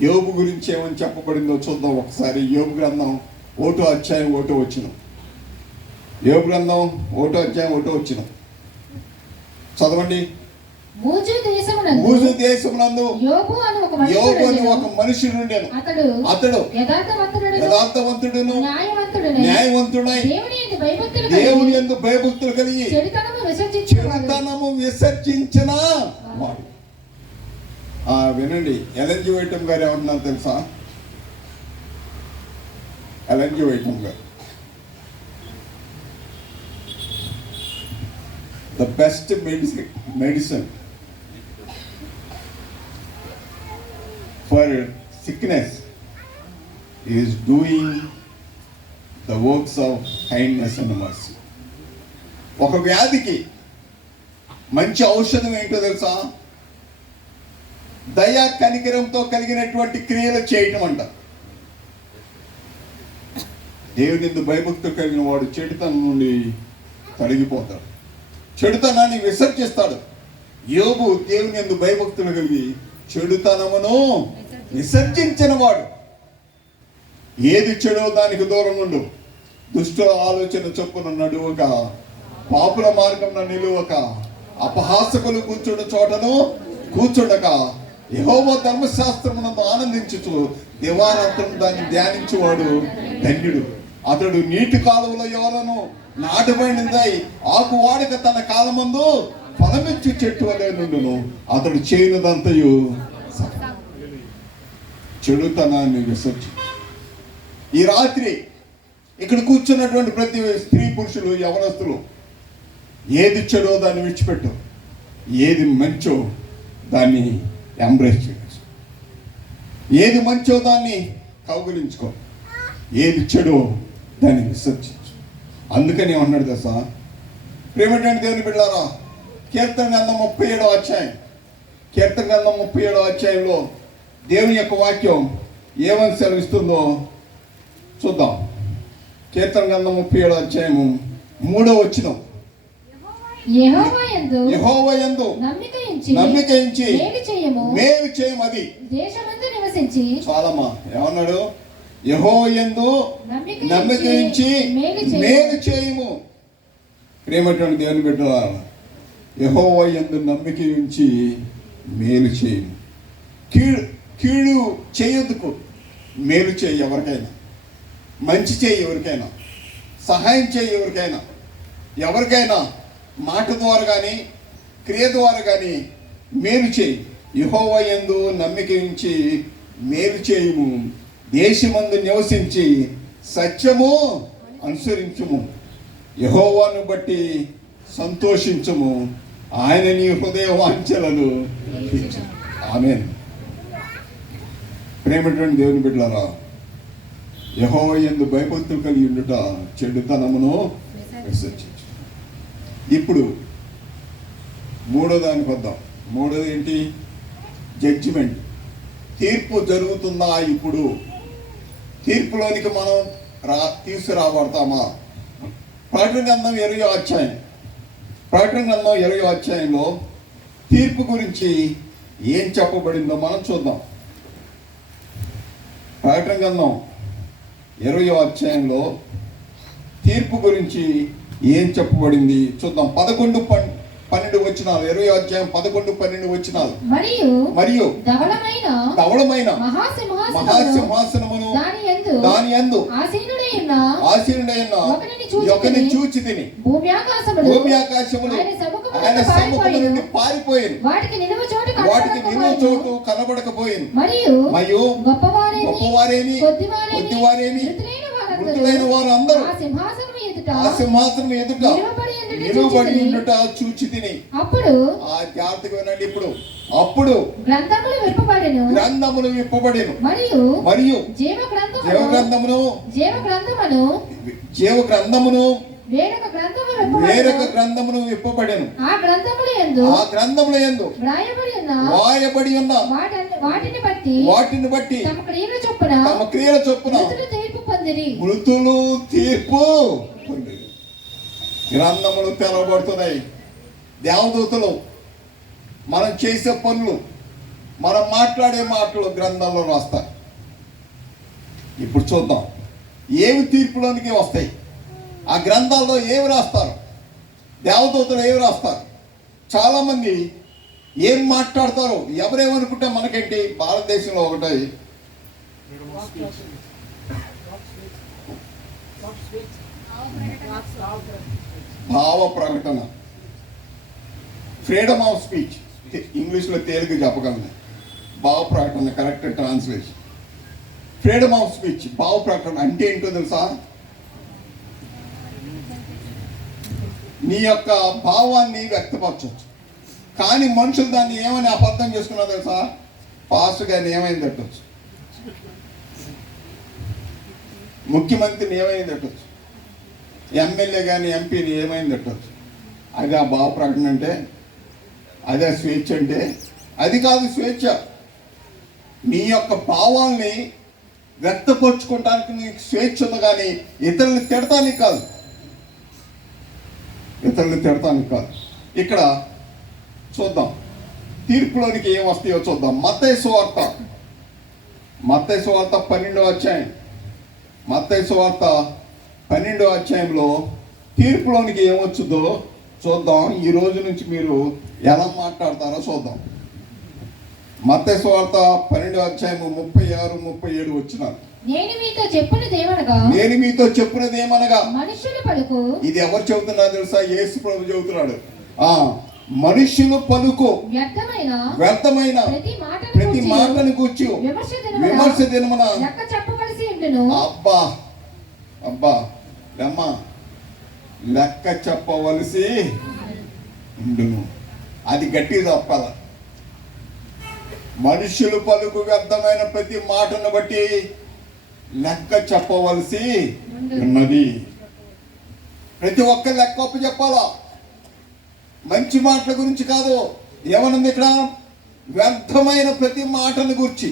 యోబు గురించి ఏమని చెప్పబడిందో చూద్దాం ఒకసారి. యోబు గ్రంథం 1వ అధ్యాయం 1వ వచనం. యోబు గ్రంథం 1వ అధ్యాయం 1వ వచనం చదవండి. బూజు దేశమునందు యోబు అని ఒక మనుషుడు ఉండెను. అతడు యథార్థవంతుడును న్యాయవంతుడై దేవుని యందు భయభక్తులు కలిగి చెడుతనము విసర్జించిన వాడు. వినండి, ఎల్ఎన్జి వైటం గారు ఏమన్నారు తెలుసా? ఎల్ఎన్జి వైటం గారు. The best medicine for sickness is doing the works of kindness and mercy. ఒక వ్యాధికి మంచి ఔషధం ఏంటో తెలుసా? దయా కనికరంతో కలిగినటువంటి క్రియలు చేయటం అంట. దేవుని యందు భయభక్తులు కలిగిన వాడు చెడుతనం నుండి తొలగిపోతాడు, చెడుతనాన్ని విసర్జిస్తాడు. యోబు దేవుని యందు భయభక్తులు కలిగి చెడుతనమును విసర్జించిన వాడు. ఏది చెడో దానికి దూరం ఉండు, దుష్టుల ఆలోచన చొప్పున నడువక, పాపుల మార్గంలో నిలువక, అపహాసకులు కూర్చున్న చోటను కూర్చుండక, యెహోవా ధర్మశాస్త్రమునందు ఆనందించుచు దివారాత్రం దాన్ని ధ్యానించువాడు ధన్యుడు. అతడు నీటి కాలువలో ఎవరను నాటబడినదై ఆకు వాడక తన కాలమందు ఫలమిచ్చు చెట్టు వలె నుండును. అతడు చేయనిదంతయు చెడుతనాన్ని విసర్జి. ఈ రాత్రి ఇక్కడ కూర్చున్నటువంటి ప్రతి స్త్రీ పురుషులు యవనస్తులు, ఏది చెడో దాన్ని విడిచిపెట్టు, ఏది మంచో దాన్ని ఎంబ్రేస్ చేయొచ్చు, ఏది మంచో దాన్ని కౌగిలించుకో, ఏది చెడో దాన్ని విసర్జించు. అందుకని ఏమన్నాడు తెలుసా? ప్రేమటువంటి దేవుని బిడ్డలారా, కీర్తన గ్రంథం 37వ అధ్యాయం, కీర్తన గ్రంథం 37వ అధ్యాయంలో దేవుని యొక్క వాక్యం ఏమని సెలవిస్తుందో చూద్దాం. కీర్తన గ్రంథం 37వ అధ్యాయము 3వ వచనం. యెహోవా యందు నమ్మిక ఉంచి మేలు చేయము, అది దేశమందు నివసించి. చాలమ్మా, ఏమన్నాడు? యెహోవా యందు నమ్మిక ఉంచి మేలు చేయము. ప్రేమటువంటి దేవుని బిడ్డలారా, యెహోవా యందు నమ్మిక ఉంచి మేలు చేయము. కీడు చేయొద్దుకు, మేలు చేయి. ఎవరికైనా మంచి చేయి, ఎవరికైనా సహాయం చేయి, ఎవరికైనా మాట ద్వారా కానీ క్రియ ద్వారా కానీ మేలు చేయి. యెహోవా యందు నమ్మిక ఉంచి మేలు చేయము. దేశమందు నివసించి సత్యము అనుసరించుము. యెహోవాను బట్టి సంతోషించుము, ఆయన నీ హృదయ వాంఛలను తీర్చును. ఆమేన్. ప్రేమటువంటి దేవుని బిడ్డలారా, యెహోవా యందు భయభక్తులు కలిగి ఉండుట చెడుతనమును విసర్జించు. ఇప్పుడు మూడో దానికి వద్దాం. మూడోది ఏంటి? జడ్జిమెంట్. తీర్పు జరుగుతుందా? ఇప్పుడు తీర్పులోనికి మనం తీసుకురాబడతామా? ప్రకటన గ్రంథం 20వ అధ్యాయం, ప్రకటన గ్రంథం 20వ అధ్యాయంలో తీర్పు గురించి ఏం చెప్పబడిందో మనం చూద్దాం. ప్రకటన గ్రంథం 20వ అధ్యాయంలో తీర్పు గురించి ఏం చెప్పబడింది చూద్దాం. 11-12 వచనాలు. 20వ అధ్యాయం 11-12 వచనాలు. మరియు ధవళమైన మహాసింహాసనమును దాని యందు ఆసీనుడైన ఒకనిని చూచి తిని భూమి ఆకాశములు ఆయన సముఖము నుండి పారిపోయింది. వాటికి నిలువ చోటు కనబడకపోయింది. మరియు గొప్పవారేమి కొద్దివారేమి మృతులైన వారు అందరూ ఆ సింహాసనం ఎదుట నిలువబడి ఉండుట చూచి తిని. అప్పుడు జాగ్రత్తగా వినండి. అప్పుడు గ్రంథములు విప్పబడెను. మరియు జీవ గ్రంథమును వేరొక గ్రంథమును విప్పబడెను. ఆ గ్రంథముల యందు వ్రాయబడి ఉన్న వాటిని బట్టి తమ క్రియల చొప్పున మృతులు తీర్పు పొందిరి. గ్రంథములు తెరవబడుతున్నాయి. దేవదూతలు మనం చేసే పనులు, మనం మాట్లాడే మాటలు గ్రంథంలో రాస్తారు. ఇప్పుడు చూద్దాం ఏవి తీర్పులోనికి వస్తాయి. ఆ గ్రంథాల్లో ఏమి రాస్తారు, దేవదూతలు ఏమి రాస్తారు. చాలామంది ఏం మాట్లాడతారు, ఎవరేమనుకుంటే మనకేంటి. భారతదేశంలో ఒకటి భావ ప్రకటన, ఫ్రీడమ్ ఆఫ్ స్పీచ్, ఇంగ్లీష్లో తేలిక చెప్పగలను. భావ ప్రకటన correct translation. Freedom of speech, భావ ప్రకటన అంటే ఏంటో తెలుసా? నీ యొక్క భావాన్ని వ్యక్తపరచవచ్చు, కానీ మనుషులు దాన్ని ఏమని అబద్ధం చేసుకున్నా తెలుసా? పాస్టర్ గారిని ఏమైంది తట్టవచ్చు, ముఖ్యమంత్రిని ఏమైంది తట్టవచ్చు, ఎమ్మెల్యే కానీ ఎంపీని ఏమైంది తట్టవచ్చు. అది ఆ భావ ప్రకటన అంటే? అదే స్వేచ్ఛ అంటే? అది కాదు స్వేచ్ఛ. నీ యొక్క భావాల్ని వ్యక్తపరచుకోవడానికి నీకు స్వేచ్ఛ ఉంది, కానీ ఇతరులను తిడతానికి కాదు, ఇతరులను తిడతానికి కాదు. ఇక్కడ చూద్దాం, తీర్పులోనికి ఏం వస్తాయో చూద్దాం. మత్తయి సువార్త 12వ అధ్యాయం, మత్తయి సువార్త 12వ అధ్యాయంలో తీర్పులోనికి ఏమొచ్చుదో చూద్దాం. ఈ రోజు నుంచి మీరు ఎలా మాట్లాడతారో చూద్దాం. మత్తయి సువార్త 12వ అధ్యాయము 36, 37 వచ్చినారు. నేను మీతో చెప్పున్నది ఏమనగా మనుషుల పలుకు. ఇది ఎవరు చెబుతున్నారు తెలుసా? యేసు ప్రభు చెబుతున్నాడు. మనుషులు పలుకు వ్యర్థమైన ప్రతి మాటను కూర్చు విమర్శ దినమున అబ్బా అబ్బా అమ్మ లెక్క చెప్పవలసి ఉండును. అది గట్టిగా చెప్పాల. మనుషులు పలుకు వ్యర్థమైన ప్రతి మాటను బట్టి లెక్క చెప్పవలసి ఉన్నది. ప్రతి ఒక్క లెక్క ఒప్పు చెప్పాలా. మంచి మాటల గురించి కాదు. ఏమనుంది ఇక్కడ? వ్యర్థమైన ప్రతి మాటను గురించి,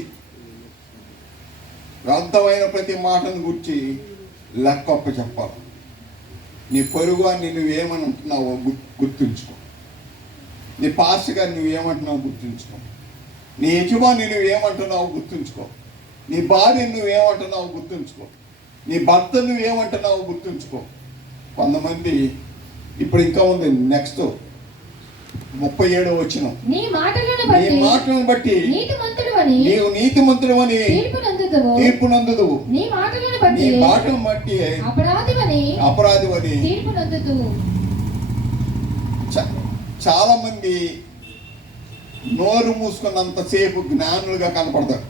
వ్యర్థమైన ప్రతి మాటను గురించి లెక్క ఒప్పు చెప్పాలి. నీ పొరుగువాన్ని నువ్వేమంటున్నావో గుర్తుంచుకో. నీ పాస్టర్ గారిని నువ్వేమంటున్నావు గుర్తుంచుకో. నీ యజమాని నువ్వేమంటున్నావు గుర్తుంచుకో. నీ భార్య నువ్వేమంటున్నావు గుర్తుంచుకో. నీ భర్త నువ్వేమంటున్నావు గుర్తుంచుకో. కొంతమంది ఇప్పుడు ఇంకా ఉంది, నెక్స్ట్ 37వ వచనం. నీ మాటలను బట్టి నీవు నీతిమంతుడవని తీర్పు నందుదువు. నీ మాటలను బట్టి అపరాధివని తీర్పు నందుదువు. చాలా మంది నోరు మూసుకున్నంతసేపు జ్ఞానులుగా కనపడతారు.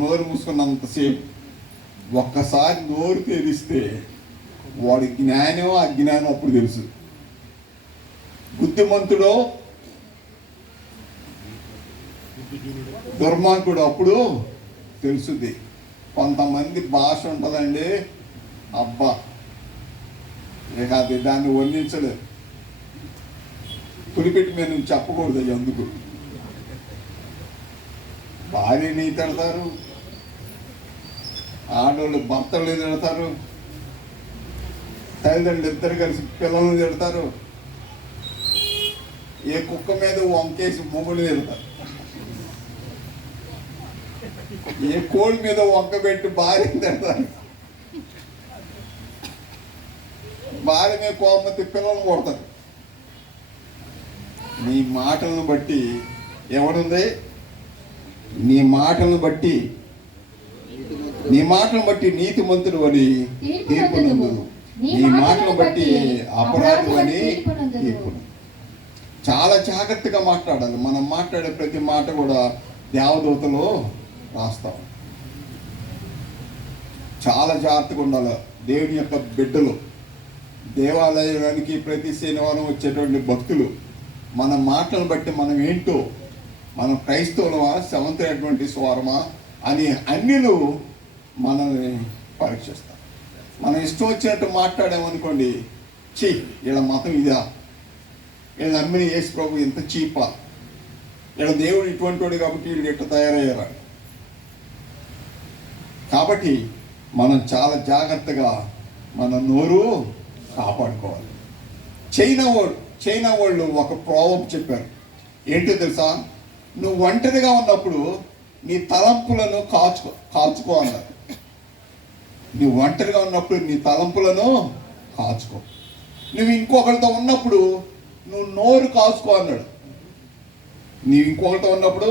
నోరు మూసుకున్నంతసేపు. ఒక్కసారి నోరు తెరిస్తే వాడి జ్ఞానం అజ్ఞానం అప్పుడు తెలుసు. బుద్ధిమంతుడో దుర్మార్గుడు అప్పుడు తెలుసుద్ది. కొంతమంది భాష ఉంటుందండి, అబ్బా ఇక అది దాన్ని వర్ణించలేదు. పులిపెట్టి మీద నుంచి చెప్పకూడదు. అందుకు భార్యని తిడతారు, ఆడవాళ్ళు భర్తలు తిడతారు, తల్లిదండ్రులు ఇద్దరు కలిసి పిల్లల్ని తిడతారు, ఏ కుక్క మీద వంకేసి మొగుడు తిడతారు, ఏ కోడి మీద వంక పెట్టి భార్యని తిడతారు, భార్య మీద కోపం పిల్లలను కొడతారు. నీ మాటలను బట్టి ఎవడుంది? నీ మాటలను బట్టి నీతిమంతుడు అని తీర్పు నందుదు. నీ మాటలను బట్టి అపరాధం అని తీర్పు. చాలా జాగ్రత్తగా మాట్లాడాలి. మనం మాట్లాడే ప్రతి మాట కూడా దేవదూతలో రాస్తాం. చాలా జాగ్రత్తగా ఉండాలి. దేవుని యొక్క బిడ్డలు, దేవాలయానికి ప్రతి శనివారం వచ్చేటువంటి భక్తులు, మన మాటలను బట్టి మనం ఏంటో, మనం క్రైస్తవులమా సెవెంతైనటువంటి స్వారమా అని అన్నిలు మనల్ని పరీక్షిస్తారు. మనం ఇష్టం వచ్చినట్టు మాట్లాడామనుకోండి, చీ వీళ్ళ మతం ఇదా, వీళ్ళ నమ్మిన యేసు ప్రభు ఇంత చీపా, వీళ్ళ దేవుడు ఇటువంటి వాడు కాబట్టి వీళ్ళు ఎట్లా తయారయ్యారా. కాబట్టి మనం చాలా జాగ్రత్తగా మన నోరు కాపాడుకోవాలి. చైనా వాళ్ళు ఒక ప్రోవర్బ్ చెప్పారు. ఏంటో తెలుసా? నువ్వు ఒంటరిగా ఉన్నప్పుడు నీ తలంపులను కాచుకో అన్నారు. నువ్వు ఒంటరిగా ఉన్నప్పుడు నీ తలంపులను కాచుకో. నువ్వు ఇంకొకరితో ఉన్నప్పుడు నువ్వు నోరు కాచుకో అన్నాడు. నీవు ఇంకొకరితో ఉన్నప్పుడు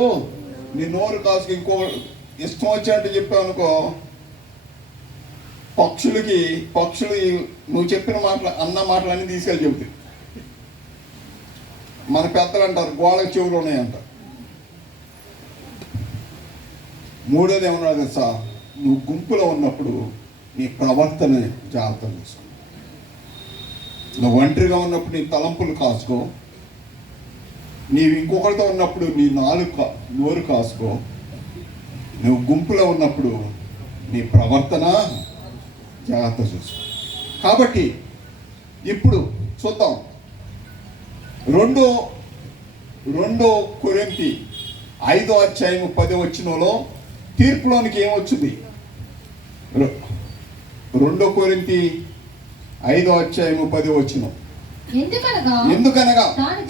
నీ నోరు కాచుకో. ఇంకొకరు ఇష్టం వచ్చినట్టు చెప్పావు అనుకో, పక్షులు నువ్వు చెప్పిన అన్న మాటలన్నీ తీసుకెళ్ళి చెబుతాయి. మన పెద్దలు అంటారు గోడకు చెవులు ఉన్నాయంట. మూడోది ఏమన్నా తెలుసా, నువ్వు గుంపులో ఉన్నప్పుడు నీ ప్రవర్తన జాగ్రత్త తీసుకో. నువ్వు ఒంటరిగా ఉన్నప్పుడు నీ తలంపులు కాసుకో. నీవు ఇంకొకరితో ఉన్నప్పుడు నీ నోరు కాసుకో. నువ్వు గుంపులో ఉన్నప్పుడు నీ ప్రవర్తన జాగ్రత్త చూసుకో. కాబట్టి ఇప్పుడు చూద్దాం, రెండో కొరింథీ 5:10 తీర్పులోనికి ఏమొచ్చింది? 2 కొరింథీ 5:10 ఎందుకనగా తాను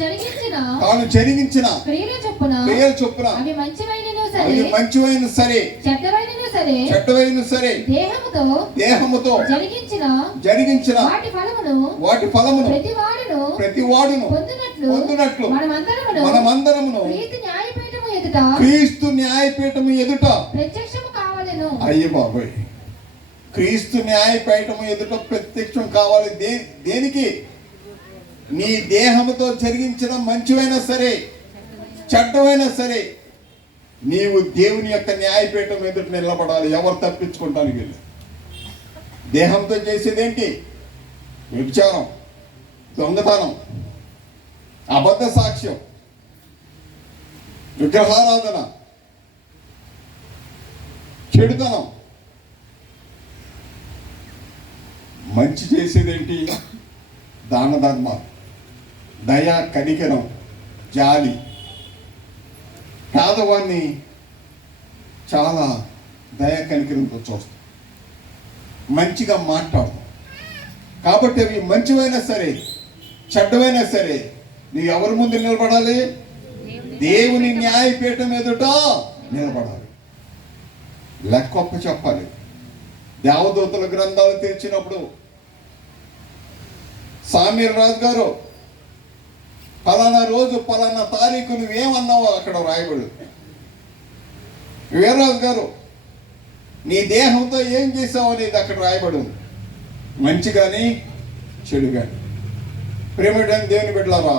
జరిగించిన క్రియల చొప్పున అవి మంచివైన సరే చెడ్డవైన సరే దేహముతో జరిగించిన వాటి ఫలమును ప్రతి వాడును పొందునట్లు మనమందరమును క్రీస్తు న్యాయపీఠము ఎదుట అయ్య బాబాయ్, క్రీస్తు న్యాయపీఠము ఎదుట ప్రత్యక్షం కావాలి. దేనికి? నీ దేహముతో జరిగించిన మంచివైనా సరే చెడ్డమైనా సరే నీవు దేవుని యొక్క న్యాయపీఠం ఎదుట నిలబడాలి. ఎవరు తప్పించుకుంటానికి వెళ్ళి దేహంతో చేసేదేంటి? వ్యభిచారం, దొంగతనం, అబద్ధ సాక్ష్యం, విగ్రహారాధన, చెడుతనం. మంచి చేసేదేంటి? దాన ధర్మ, దయ, కనికరం, జాలి, పేదవాడిని చాలా దయ కనికరంతో చూస్తాం, మంచిగా మాట్లాడతాం. కాబట్టి అవి మంచివైనా సరే చెడ్డవైనా సరే నువ్వు ఎవరి ముందు నిలబడాలి? దేవుని న్యాయపీఠం ఎదుట నిలబడాలి. లెక్కొప్ప చెప్పాలి. దేవదూతల గ్రంథాలు తెరిచినప్పుడు సామీర్ రాజు గారు పలానా రోజు పలానా తారీఖు నువ్వేమన్నావో అక్కడ రాయబడు. వీర్రాజు గారు నీ దేహంతో ఏం చేసావు అనేది అక్కడ రాయబడు, మంచి కానీ చెడు కానీ. ప్రేమటని దేవుని బిడ్డలారా,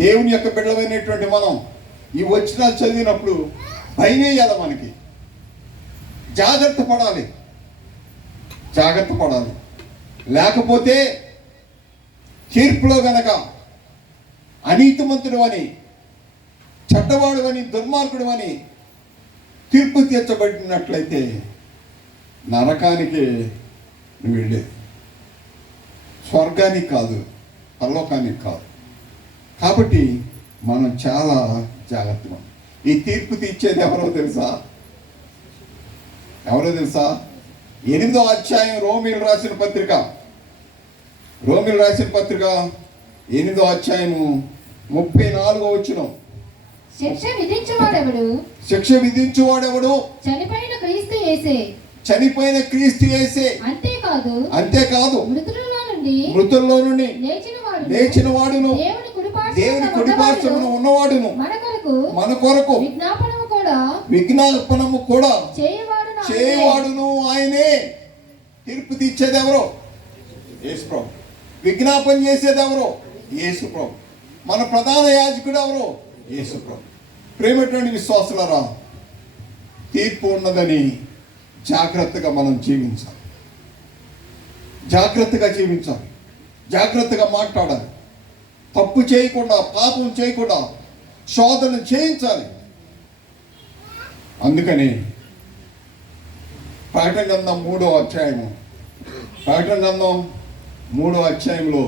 దేవుని యొక్క బిడ్డలమైనటువంటి మనం ఈ వచనాలు చదివినప్పుడు భయం వేయాలి. మనకి జాగ్రత్త పడాలి. లేకపోతే తీర్పులో గనక అనీతిమంతుడు అని, చెడ్డవాడు అని, దుర్మార్గుడు అని తీర్పు తీర్చబడినట్లయితే నరకానికి నువ్వు వెళ్ళేది, స్వర్గానికి కాదు, పరలోకానికి కాదు. కాబట్టి మనం చాలా జాగ్రత్తగా. ఈ తీర్పు తీర్చేది ఎవరో తెలుసా? 8వ అధ్యాయం రోమీయులు రాసిన పత్రిక 8వ అధ్యాయము 34వ వచనం. శిక్ష విధించువాడెవడు? చనిపోయిన క్రీస్తు యేసే. అంతేకాదు మృతుల్లో నుండి లేచిన వాడును, దేవుని కుడిపార్శ్వమున ఉన్నవాడును, మన కొరకు విజ్ఞాపనము కూడా చేయవాడును ఆయనే. తీర్పు తీర్చేది ఎవరో? యేసు ప్రభు. విజ్ఞాపన చేసేది ఎవరో? యేసు ప్రభు. మన ప్రధాన యాజకుడు ఎవరో? యేసు ప్రభు. ప్రేమటువంటి విశ్వాసులారా, తీర్పు ఉన్నదని జాగ్రత్తగా మనం జీవించాలి. జాగ్రత్తగా మాట్లాడాలి. తప్పు చేయకుండా, పాపం చేయకుండా శోధన చేయించాలి. అందుకని ప్రకటన గ్రంథం 3వ అధ్యాయంలో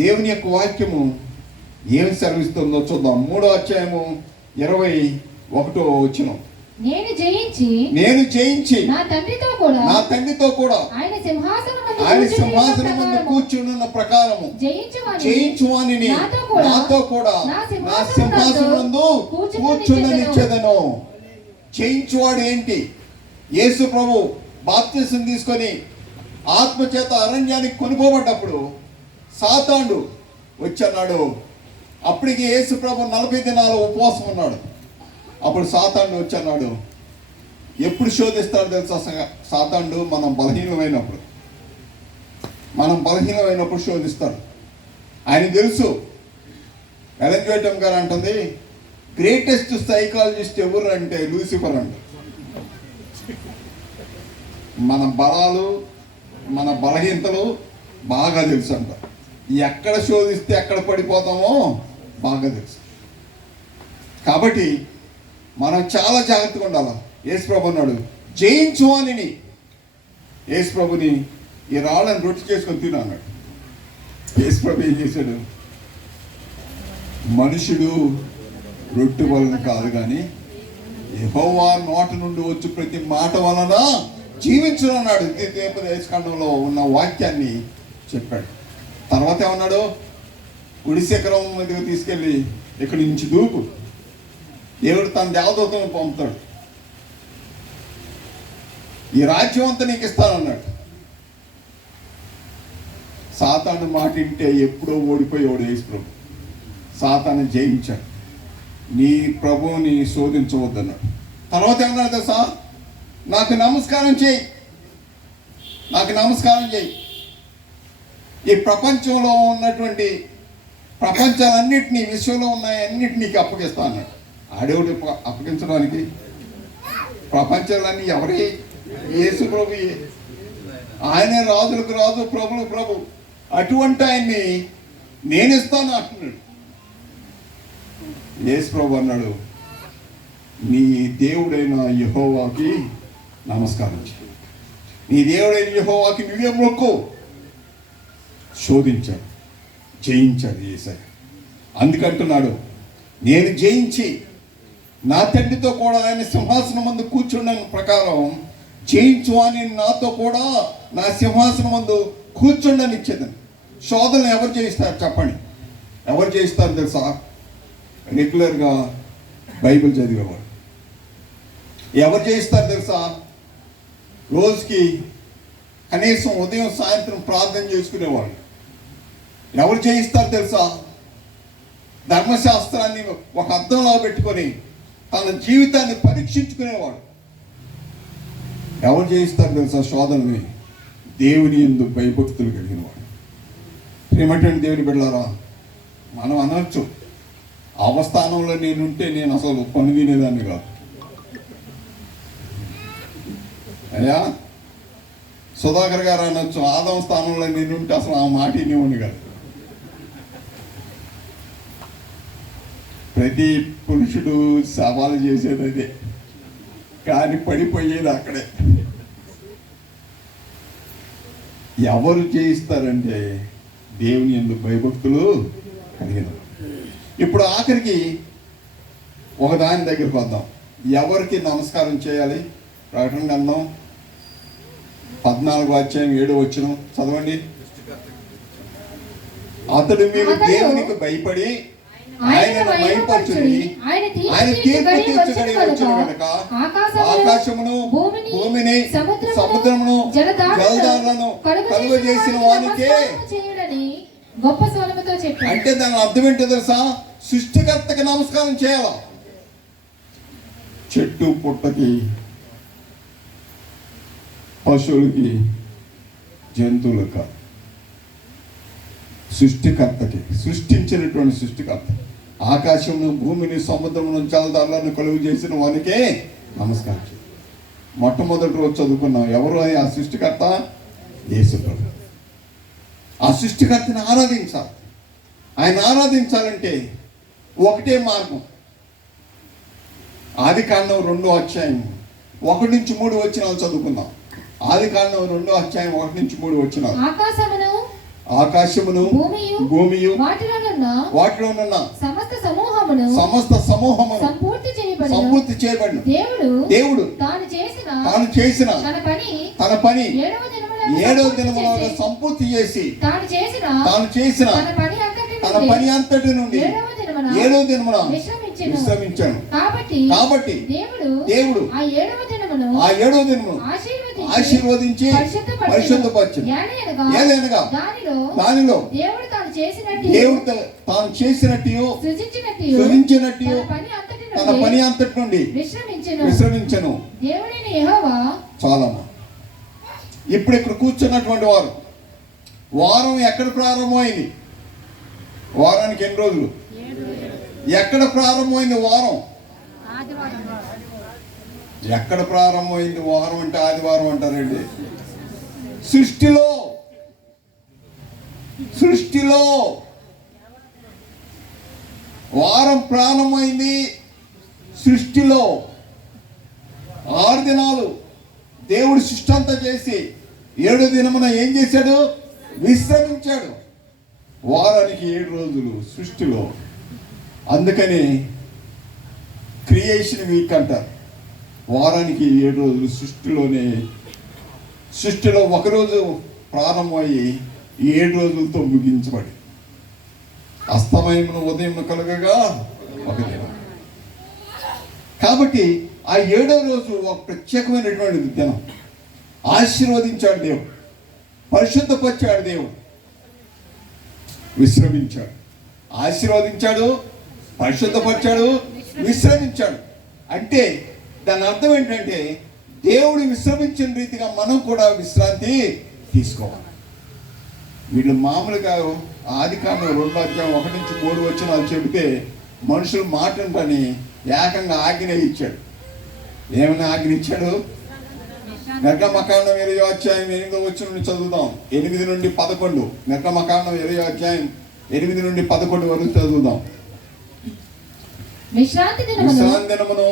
దేవుని యొక్క వాక్యము ఏమి సెలవిస్తుందో చూద్దాం. 3వ అధ్యాయము 21వ వచనం. నేను జయించి నా తండ్రితో కూడా ఆయన సింహాసనం ముందు కూర్చున్న ప్రకారము జయించువానిని నాతో కూడా నా సింహాసనం ముందు కూర్చుండనిచ్చేదను. జయించువాడు ఏంటి? యేసు ప్రభు బాప్తిసం తీసుకొని ఆత్మచేత అరణ్యానికి కొనుక్కోబడ్డప్పుడు సాతానుడు వచ్చన్నాడు. అప్పటికి యేసు ప్రభు 40 దినాలు ఉపవాసం ఉన్నాడు. అప్పుడు సాతానుడు వచ్చన్నాడు. ఎప్పుడు శోధిస్తాడు తెలుసా సాతానుడు? మనం బలహీనమైనప్పుడు శోధిస్తాడు. ఆయన తెలుసు. ఎలెన్ జోటం గారు అంటుంది, గ్రేటెస్ట్ సైకాలజిస్ట్ ఎవరు అంటే లూసిఫర్ అంట. మన బలాలు మన బలహీనతలు బాగా తెలుసు అంట. ఎక్కడ శోధిస్తే ఎక్కడ పడిపోతామో బాగా తెలుసు. కాబట్టి మనం చాలా జాగ్రత్తగా ఉండాలి. యేసుప్రభు అన్నాడు, జయించు అని. యేసుప్రభుని ఈ రాళ్ళని రొట్టె చేసుకొని తిను అన్నాడు. యేసుప్రభు ఏం చేశాడు? మనుషుడు రొట్టె వలన కాదు కానీ యెహోవా నోటి నుండి వచ్చి ప్రతి మాట వలన జీవించును అన్నాడు. ద్వితీయోపదేశకాండంలో ఉన్న వాక్యాన్ని చెప్పాడు. తర్వాత ఏమన్నాడు? గుడి శిఖరం మీదకి తీసుకెళ్ళి ఇక్కడి నుంచి దూకు, దేవుడు తన దేవదూతలను పంపుతాడు, ఈ రాజ్యం అంతా నీకు ఇస్తానన్నాడు. సాతాను మాట వింటే ఎప్పుడో ఓడిపోయాడు యేసు ప్రభు. సాతాను జయించాడు. నీ ప్రభువుని శోధించవద్దన్నాడు. తర్వాత ఏమన్నాడు తెలుసా? నాకు నమస్కారం చేయి, నాకు నమస్కారం చేయి. ఈ ప్రపంచంలో ఉన్నటువంటి ప్రపంచాలన్నింటినీ, విశ్వంలో ఉన్నాయన్నిటినీ నీకు అప్పగిస్తా అన్నాడు. ఆడేవుడు అప్పగించడానికి? ప్రపంచాలన్నీ ఎవరి? యేసు ప్రభుయే. ఆయనే రాజులకు రాజు, ప్రభులకు ప్రభు. అటువంటి ఆయన్ని నేను ఇస్తాను అంటున్నాడు. యేసు ప్రభు అన్నాడు, నీ దేవుడైన యెహోవాకి నమస్కారం చేయి, నీ దేవుడైన యెహోవాకి నువ్వే మొక్కు. శోధించాడు, జయించాడు యేసయ్య. అందుకంటున్నాడు, నేను జయించి నా తండ్రితో కూడా ఆయన సింహాసనం ముందు కూర్చున్న ప్రకారం జయించు అని నాతో కూడా నా సింహాసనం ముందు కూర్చుండని ఇచ్చేదని. శోధనలు ఎవరు చేయిస్తారు చెప్పండి? ఎవరు చేయిస్తారు తెలుసా? రెగ్యులర్గా బైబిల్ చదివేవాడు. ఎవరు చేయిస్తారు తెలుసా? రోజుకి కనీసం ఉదయం సాయంత్రం ప్రార్థన చేసుకునేవాళ్ళు. ఎవరు చేయిస్తారు తెలుసా? ధర్మశాస్త్రాన్ని ఒక అద్దంలో పెట్టుకొని తన జీవితాన్ని పరీక్షించుకునేవాడు. ఎవరు చేయిస్తారు తెలుసా శోధనని? దేవుని యందు భయభక్తులు కలిగిన వాడు. ప్రేమటండి దేవుని బిడ్డలారా, మనం అనవచ్చు, అవస్థానంలో నేనుంటే నేను అసలు పని వినేదాన్ని కాదు. అయ్యా సుధాకర్ గారు అనొచ్చు, ఆదం స్థానంలో నేనుంటే అసలు ఆ మాట వినేవాడిని కాదు. ప్రతి పురుషుడు సవాలు చేసేది అదే, కానీ పడిపోయేది అక్కడే. ఎవరు చేయిస్తారంటే దేవుని యందు భయభక్తులు కలిగిన. ఇప్పుడు ఆఖరికి ఒక దాని దగ్గరికి వద్దాం. ఎవరికి నమస్కారం చేయాలి? ప్రకటన గ్రంథం 14:7 చదవండి. అతడు మీరు దేవునికి భయపడి ఆయనను మహిమపరచుడి, ఆయన తీర్పు తీర్చగలిగి వచ్చును కనుక ఆకాశమును భూమిని సముద్రమును జలధారలను కలుగజేసిన వానికే. గొప్ప స్వరముతో చెప్పాడు. అంటే దాని అర్థం ఏంటో తెలుసా? సృష్టికర్తకి నమస్కారం చేయాల. చెట్టు పుట్టకి, పశువులకి, జంతువులకు, సృష్టికర్తకి, సృష్టించినటువంటి సృష్టికర్త. ఆకాశమును భూమిని సముద్రమును జలధారలను కలుగు చేసిన వానికే నమస్కారం. మొట్టమొదటి రోజు చదువుకున్నాం. ఎవరు ఆ సృష్టికర్త? యేసు ప్రభు. ఆ సృష్టికర్తని ఆరాధించాలి. ఆయన ఆరాధించాలంటే ఒకటే మార్గం. ఆదికాండం 2:1-3 చదువుకుందాం. ఆదికాండం 2:1-3 ఆకాశమును భూమియు వాటిలోనున్న సమస్త సమూహమును సంపూర్తి చేయబడిన దేవుడు తాను చేసిన తన పని 7వ దినమున సంపూర్తి చేసి తాను చేసిన తన పని అంతటి నుండి 7వ దినమున విశ్రమించాను. కాబట్టి దేవుడు ఆ 7వ దినమును ఆశీర్వదించి పరిశుద్ధపరచును. ఏలైనగా దానిలో దేవుడు తాను చేసినట్టు సృజించినట్టు తన పని అంతటి నుండి విశ్రమించను. చాలమ్మా. ఇప్పుడు ఇక్కడ కూర్చున్నటువంటి వారు, వారం ఎక్కడ ప్రారంభమైంది? వారానికి ఎన్ని రోజులు? ఎక్కడ ప్రారంభమైంది వారం? ఎక్కడ ప్రారంభమైంది వారం అంటే ఆదివారం అంటారండి. సృష్టిలో వారం ప్రారంభమైంది సృష్టిలో. 6 దినాలు దేవుడు సృష్టి అంతా చేసి 7వ దినమున ఏం చేశాడు? విశ్రమించాడు. వారానికి 7 రోజులు సృష్టిలో. అందుకని క్రియేషన్ వీక్ అంటారు. వారానికి 7 రోజులు సృష్టిలో ఒకరోజు ప్రారంభమయ్యి 7 రోజులతో ముగించబడి అస్తమయమును ఉదయం కలుగగా ఒక దినం. కాబట్టి ఆ 7వ రోజు ఒక ప్రత్యేకమైనటువంటి దినం. ఆశీర్వదించాడు దేవుడు, పరిశుద్ధపరిచాడు దేవుడు, విశ్రమించాడు. ఆశీర్వదించాడు, పరిశుద్ధపరిచాడు, విశ్రమించాడు. అంటే దాని అర్థం ఏంటంటే దేవుడు విశ్రమించిన రీతిగా మనం కూడా విశ్రాంతి తీసుకోవాలి. వీళ్ళు మామూలుగా ఆదికాండం 2వ అధ్యాయం 1 నుంచి 3 వచనాలు చెబితే మనుషులు మాటంటని ఏకంగా ఆజ్ఞ ఇచ్చాడు. ఏమైనా ఆజ్ఞ ఇచ్చాడు? నిర్గమకాండం 20వ అధ్యాయం 8వ వచనం నుండి చదువుదాం. 8 నుండి 11. నిర్గమకాండం 20వ అధ్యాయం 8 నుండి 11 వరకు చదువుదాం. విశ్రాంతి దినమును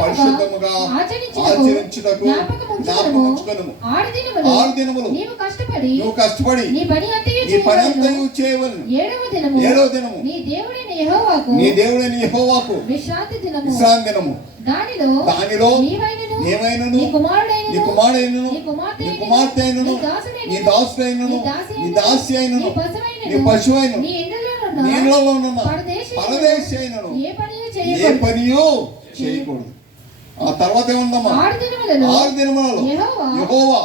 పరిశుద్ధముగా ఆచరించుటకు జ్ఞాపకముంచుకొనుము. 6 దినములు నీవు కష్టపడి నీ పని అంతయు చేయవలెను. 7వ దినము నీ దేవుడైన యెహోవాకు విశ్రాంతి దినము. దానిలో నీవైనను నీ కుమారుడైనను నీ కుమార్తె అయినను నీ దాసుడైనను నీ దాసి అయినను నీ పశువైనను నీ ఇళ్ళలో ఉన్న పరదేశి అయినను ఏ పనియో చేయకూడదు. ఆ తర్వాత ఏముందమ్మా? 6 దినములలో యెహోవా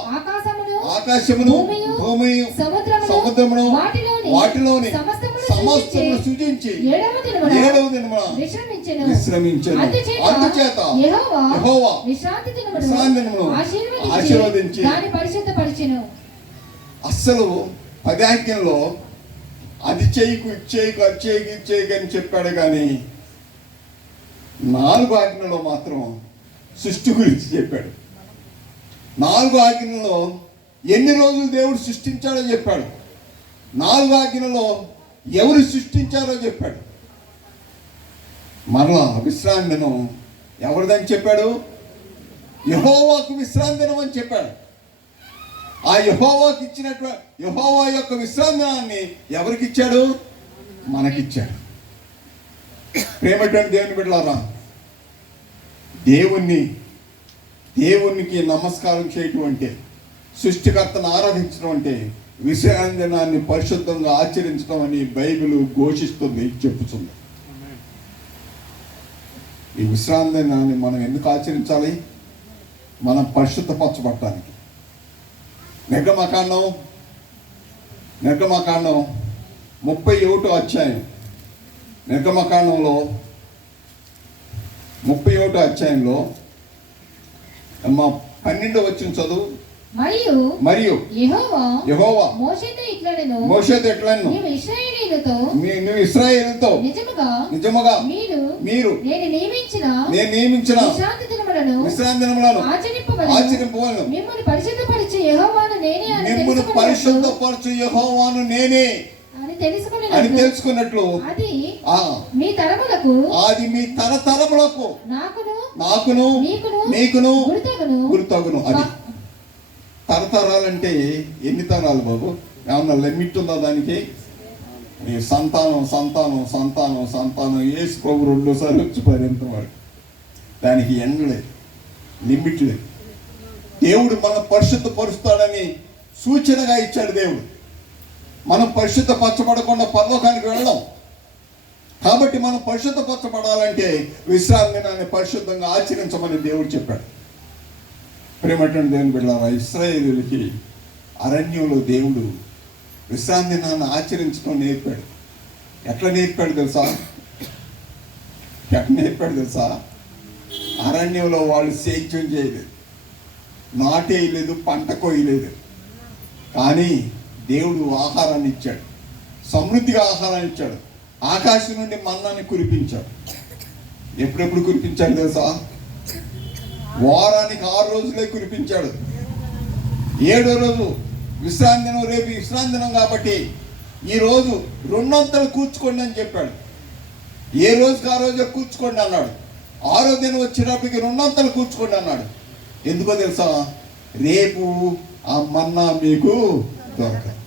ఆకాశమును భూమియు సముద్రమును వాటిలోని సమస్తమును సృజించి 7వ దినమున విశ్రమించెను. అందుచేత యెహోవా విశ్రాంతి దినమును ఆశీర్వదించి దాన్ని పరిశుద్ధపరిచెను. అస్సలు 10 ఆజ్ఞల్లో అది చేయకు ఇది చేయకు అది చేయకు ఇది చేయకు అని చెప్పాడు. కానీ 4 ఆజ్ఞలో మాత్రం సృష్టి గురించి చెప్పాడు. 4 ఆజ్ఞలలో ఎన్ని రోజులు దేవుడు సృష్టించాడో చెప్పాడు. 4 ఆజ్ఞలలో ఎవరు సృష్టించారో చెప్పాడు. మరలా విశ్రాంతి దినం ఎవరిదని చెప్పాడు? యెహోవాకు విశ్రాంతి దినం అని చెప్పాడు. ఆ యెహోవాకి ఇచ్చినటువంటి యెహోవా యొక్క విశ్రాంతి దినాన్ని ఎవరికి ఇచ్చాడు? మనకిచ్చాడు. ప్రేమటువంటి దేవుని బిడ్డలారా, దేవునికి నమస్కారం చేయటం అంటే, సృష్టికర్తను ఆరాధించడం అంటే విశ్రాంతి దినాన్ని పరిశుద్ధంగా ఆచరించడం అని బైబిల్ ఘోషిస్తుంది, చెప్పుతుంది. ఈ విశ్రాంతి దినాన్ని మనం ఎందుకు ఆచరించాలి? మనం పరిశుద్ధపరచబడటానికి. నిర్గమకాండం 31వ అధ్యాయం, నిర్గమకాండంలో 31వ అధ్యాయంలో 12వ వచనం చదువు. మరియు యెహోవా మోషేతో ఇట్లనెను, నీవు ఇశ్రాయేలుతో నిజముగా మీరు నేను నియమించిన విశ్రాంతి దినములను ఆచరింపవలెను. మిమ్మును పరిశుద్ధపరచు యెహోవాను నేనే అని తెలుసుకున్నట్లు అది మీ తరతరములకు నాకును నీకును గుర్తగును. అది తరతరాలంటే ఎన్ని తరాలు బాబు? ఏమన్నా లిమిట్ ఉందా దానికి? ఈ సంతానం యేసు ప్రభు 2సార్లు వచ్చి పర్యంత వరకు దానికి ఎండ్ లేదు, లిమిట్ లేదు. దేవుడు మనం పరిశుద్ధపరుస్తాడని సూచనగా ఇచ్చాడు. దేవుడు మనం పరిశుద్ధపరచబడకుండా పరలోకానికి వెళ్ళడం. కాబట్టి మనం పరిశుద్ధపరచబడాలంటే విశ్రాంతి దినాన్ని పరిశుద్ధంగా ఆచరించమని దేవుడు చెప్పాడు. ప్రేమటువంటి దేవుని బిడ్డలారా, ఇశ్రాయేలులకి అరణ్యంలో దేవుడు విశ్రాంతి దినాన్ని ఆచరించడం నేర్పాడు. ఎట్లా నేర్పాడు తెలుసా? అరణ్యంలో వాళ్ళు సేద్యం చేయలేదు, నాటేయలేదు, పంట కోయలేదు. కానీ దేవుడు ఆహారాన్ని ఇచ్చాడు, సమృద్ధిగా ఆహారాన్ని ఇచ్చాడు. ఆకాశం నుండి మన్నాన్ని కురిపించాడు. ఎప్పుడెప్పుడు కురిపించాడు తెలుసా? వారానికి 6 రోజులే కురిపించాడు. 7వ రోజు విశ్రాంతి దినం, రేపు విశ్రాంతి దినం కాబట్టి ఈ రోజు 2 అంతలు కూర్చుకోండి అని చెప్పాడు. ఏ రోజుకి ఆ రోజే కూర్చుకోండి అన్నాడు. 6వ దినం వచ్చేటప్పటికి 2 అంతలు కూర్చుకోండి అన్నాడు. ఎందుకో తెలుసా? రేపు ఆ మన్నా మీకు దొరకదు.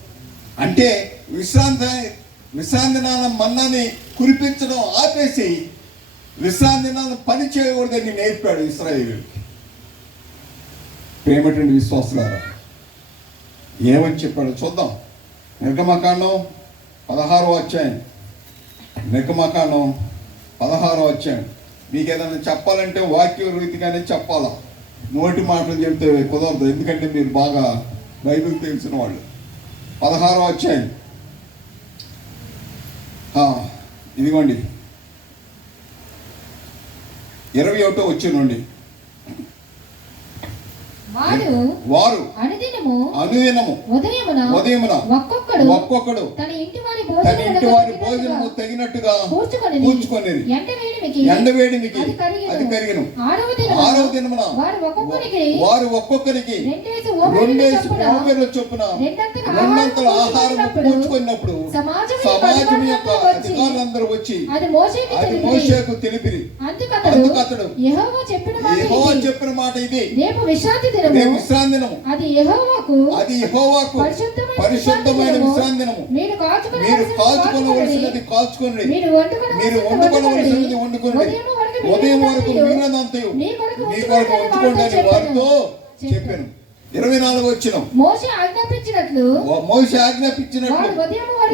అంటే విశ్రాంతి దినాన మన్నాని కురిపించడం ఆపేసి విశ్రాంతి దినాన పని చేయకూడదని నేర్పాడు ఇశ్రాయేలుకి. ప్రేమటువంటి విశ్వాసులారా, ఏమని చెప్పాడు చూద్దాం. నిర్గమకాండం 16వ అధ్యాయం. నిర్గమకాండం 16వ అధ్యాయం. మీకు ఏదైనా చెప్పాలంటే వాక్య రీతిగానే చెప్పాలా, నోటి మాటలు చెప్తే కుదరదు. ఎందుకంటే మీరు బాగా బైబిల్ తెలిసిన వాళ్ళు. 16వ అధ్యాయం. ఇదిగోండి 21వ వచనం. వారు అనుదినము ఉదయమున ఒక్కొక్కడు తన ఇంటి వారి భోజనము తగినట్టుగా కూర్చుకొనేది. ఎండవేడిమికి అది కరిగెను. 6వ దినమున వారు ఒక్కొక్కరికి 2 ఓమెర్ల చొప్పున 2 ఆహారము కూర్చుకున్నప్పుడు సమాజం యొక్క అధికారులందరూ వచ్చి అది మోషేకు తెలిపిరి. అందుకతడు యెహోవా చెప్పిన మాట ఇది, రేపు విశ్రాంతి దినము, అది యెహోవాకు పరిశుద్ధమైన విశ్రాంతి దినము. మీరు కాచుకొనవలసినది కాచుకొనుడి, మీరు వండుకొనవలసినది వండుకొనుడి. ఉదయం వరకు మిగిలినంతయు మీ కొరకు ఉంచుకోండి అని వారితో చెప్పాను. 24వ వచనం. మోషే ఆజ్ఞాపించినట్లు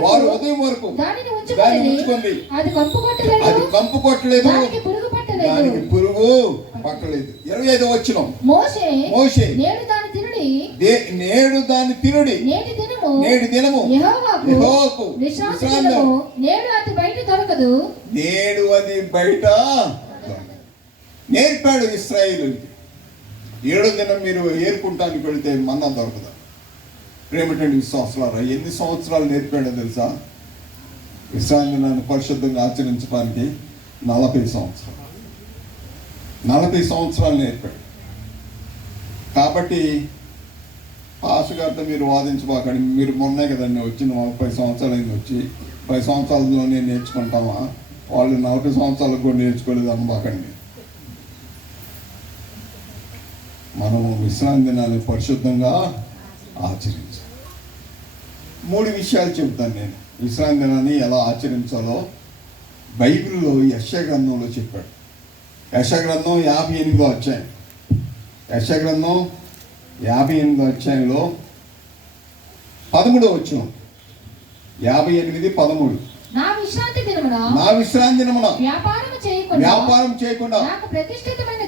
వారు ఉదయం వరకు దానిని ఉంచుకోండి. అది కంపు కొట్టలేదు, దానికి పురుగు పట్టలేదు. 25వ వచనం. మోషే నేడు దాని తినుడి, నేటి దినము యెహోవాకు విశ్రాంతి దినము, నేడు అది బయట దొరకదు. నేర్పాడు ఇశ్రాయేలుకి. 7వ దినం మీరు ఏర్పుంటానికి వెళితే మన్నా దొరకదు. ప్రేమటువంటి విశ్వాసులారా, ఎన్ని సంవత్సరాలు నేర్పాడో తెలుసా? విశ్రాంతి దినాన్ని పరిశుద్ధంగా ఆచరించడానికి 40 సంవత్సరాలు. 40 సంవత్సరాలు నేర్పాడు. కాబట్టి పాస్ గారితో మీరు వాదించబాకండి. మీరు మొన్నే కదండి వచ్చిన 30 సంవత్సరాలు అయింది వచ్చి, 10 సంవత్సరాలలోనే నేర్చుకుంటామా, వాళ్ళు 40 సంవత్సరాలకు కూడా నేర్చుకోలేదు అనబాకండి. మనము విశ్రాంతి దినాన్ని పరిశుద్ధంగా ఆచరించాలి. 3 విషయాలు చెబుతాను నేను. విశ్రాంతి దినాన్ని ఎలా ఆచరించాలో బైబిల్లో యెషయా గ్రంథంలో చెప్పాడు. యెషయా గ్రంథం 58వ అధ్యాయం. యెషయా గ్రంథం 58వ అధ్యాయంలో 13వ వచనం. 58:13. నా విశ్రాంతి దినమున వ్యాపారం చేయకుండా నాకు ప్రతిష్ఠితమైన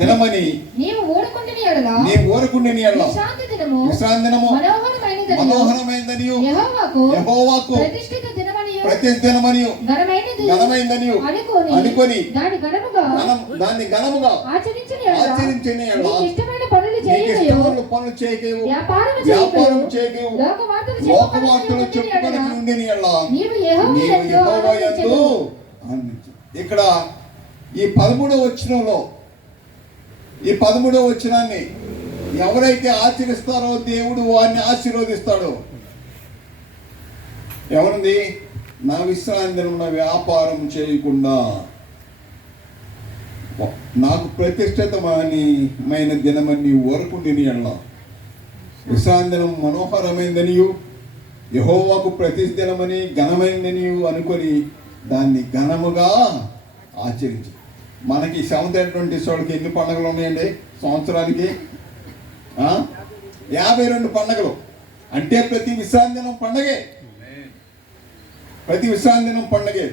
దినమని నీవు ఊరకుండిని ఎడల విశ్రాంతి దినము మనోహరమైనదని యెహోవాకు ప్రతిష్ఠితమని ఘనమైనదని అనుకొని దాన్ని ఘనముగా ఆచరించని పనులు చేయకేవు, వ్యాపారం చేయకేవు, లోకవార్తలు చెప్పుకొని ఉండని యెహోవా యందు ఆనందించు. ఇక్కడ ఈ 13వ వచనంలో, ఈ 13వ వచనాన్ని ఎవరైతే ఆచరిస్తారో దేవుడు వారిని ఆశీర్వదిస్తాడు. ఎవరిది? నా విశ్రాంతి దినమున వ్యాపారం చేయకుండా నాకు ప్రతిష్ఠితమైన దినమని ఊరకుండిని అన్నా. విశ్రాంతి దినం మనోహరమైందనియు యెహోవాకు ప్రతిదినమని ఘనమైందని అనుకొని దాన్ని ఘనముగా ఆచరించు. మనకి 7th Adventist ఎన్ని పండుగలు ఉన్నాయండి సంవత్సరానికి? 52 పండుగలు. అంటే ప్రతి విశ్రాంతి దినం పండగే, ప్రతి విశ్రాంతి దినం పండగే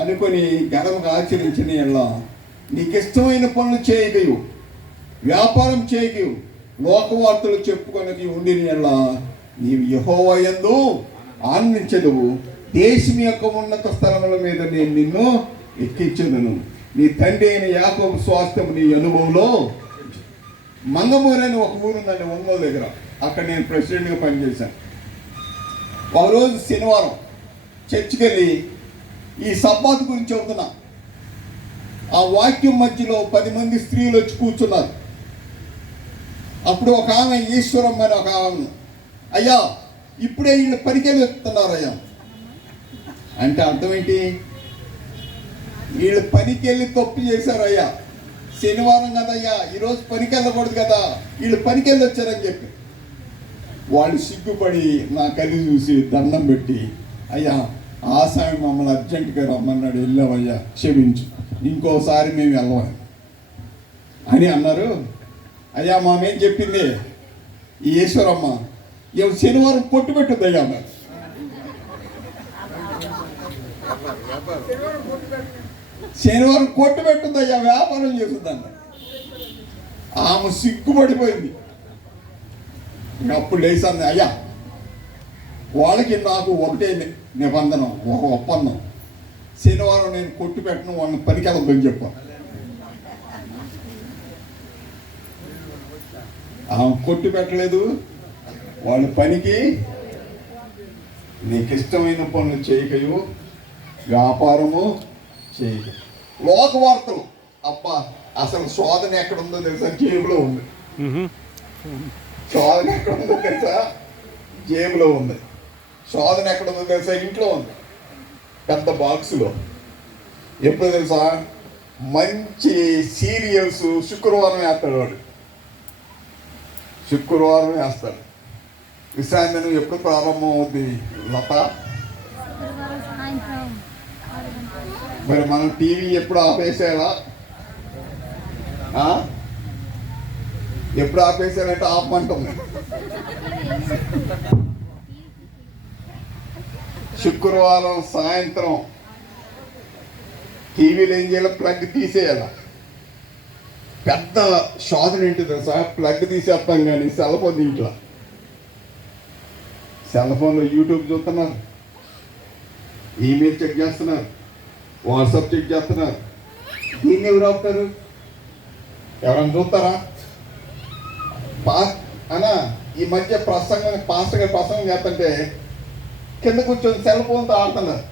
అనుకొని ఘనముగా ఆచరించిన ఎలా నీకు ఇష్టమైన పనులు చేయగయు, వ్యాపారం చేయగయు, లోకవార్తలు చెప్పుకొనకి ఉండిన ఎలా నీవు యెహోవా యందు ఆనందించదువు. దేశం యొక్క ఉన్నత స్థలముల మీద నేను నిన్ను ఎక్కించుదును. నీ తండ్రి అయిన యాకోబు స్వాస్థ్యం నీ అనుభవంలో. మంగమూరు అని ఒక ఊరు ఉందండి ఒంగోలు దగ్గర. అక్కడ నేను ప్రెసిడెంట్గా పనిచేశాను. ఒకరోజు శనివారం చర్చికి వెళ్ళి ఈ సబ్బాత్ గురించి చెబుతున్నా. ఆ వాక్యం మధ్యలో 10 మంది స్త్రీలు వచ్చి కూర్చున్నారు. అప్పుడు ఒక ఆమె ఈశ్వరమ్మ అని ఒక ఆమె, అయ్యా ఇప్పుడే వీళ్ళు పనికెళ్ళి వస్తున్నారు అయ్యా అంటే అర్థం ఏంటి? వీళ్ళు పనికెళ్ళి తప్పు చేశారు అయ్యా, శనివారం కదయ్యా, ఈరోజు పనికి వెళ్ళకూడదు కదా, వీళ్ళు పనికెళ్ళి వచ్చారని చెప్పి. వాళ్ళు సిగ్గుపడి నా కళ్ళు చూసి దండం పెట్టి, అయ్యా ఆ సాయం మమ్మల్ని అర్జెంటుగా రమ్మన్నాడు, వెళ్ళామయ్యా క్షమించు, ఇంకోసారి మేము వెళ్ళాం అని అన్నారు. అయ్యా మామేం చెప్పింది ఈ ఈశ్వరమ్మ, శనివారం పొట్టు పెట్టుద్దయ్యా మరి. శనివారం కొట్టు పెట్టుందయ్యా, వ్యాపారం చేస్తుందన్న. ఆమె సిగ్గుపడిపోయింది. అప్పుడు లేసాను, అయ్యా వాళ్ళకి నాకు ఒకటే నిబంధన, ఒక ఒప్పందం, శనివారం నేను కొట్టు పెట్టను, వాళ్ళని పనికి వెళ్ళొద్దని చెప్పాను. ఆమె కొట్టు పెట్టలేదు, వాళ్ళ పనికి నీకు ఇష్టమైన పనులు చేయకయు, వ్యాపారము చేయక. లోక వార్తలు, అబ్బా అసలు శోధన ఎక్కడుందో తెలుసా? జేబులో ఉంది. శోధన ఎక్కడుందో తెలుసా? జేబులో ఉంది. శోధన ఎక్కడుందో తెలుసా? ఇంట్లో ఉంది, పెద్ద బాక్సులో. ఎప్పుడు తెలుసా? మంచి సీరియల్స్ శుక్రవారం వేస్తాడు వాడు, శుక్రవారం వేస్తాడు. విశ్రాంతి ఎప్పుడు ప్రారంభం అవుద్ది లత? మరి మనం టీవీ ఎప్పుడు ఆపేసేలా? ఎప్పుడు ఆపేసారంటే ఆపమంటుంది. శుక్రవారం సాయంత్రం టీవీలో ఏం చేయాలి? ప్లగ్ తీసేయాల. పెద్ద శోధన ఏంటి తెలుసా? ప్లగ్ తీసేస్తాం కానీ సెల్ ఫోన్ ఇంట్లో, సెల్ ఫోన్లో యూట్యూబ్ చూస్తున్నారు, ఈమెయిల్ చెక్ చేస్తున్నారు, వాట్సాప్ చెక్ చేస్తున్నారు. దీన్ని ఎవరు ఆపుతారు? ఎవరైనా చూస్తారా? అనా ఈ మధ్య పాస్టర్ గారు ప్రసంగం చేస్తుంటే కింద కూర్చొని సెల్ ఫోన్తో ఆడుతున్నారు.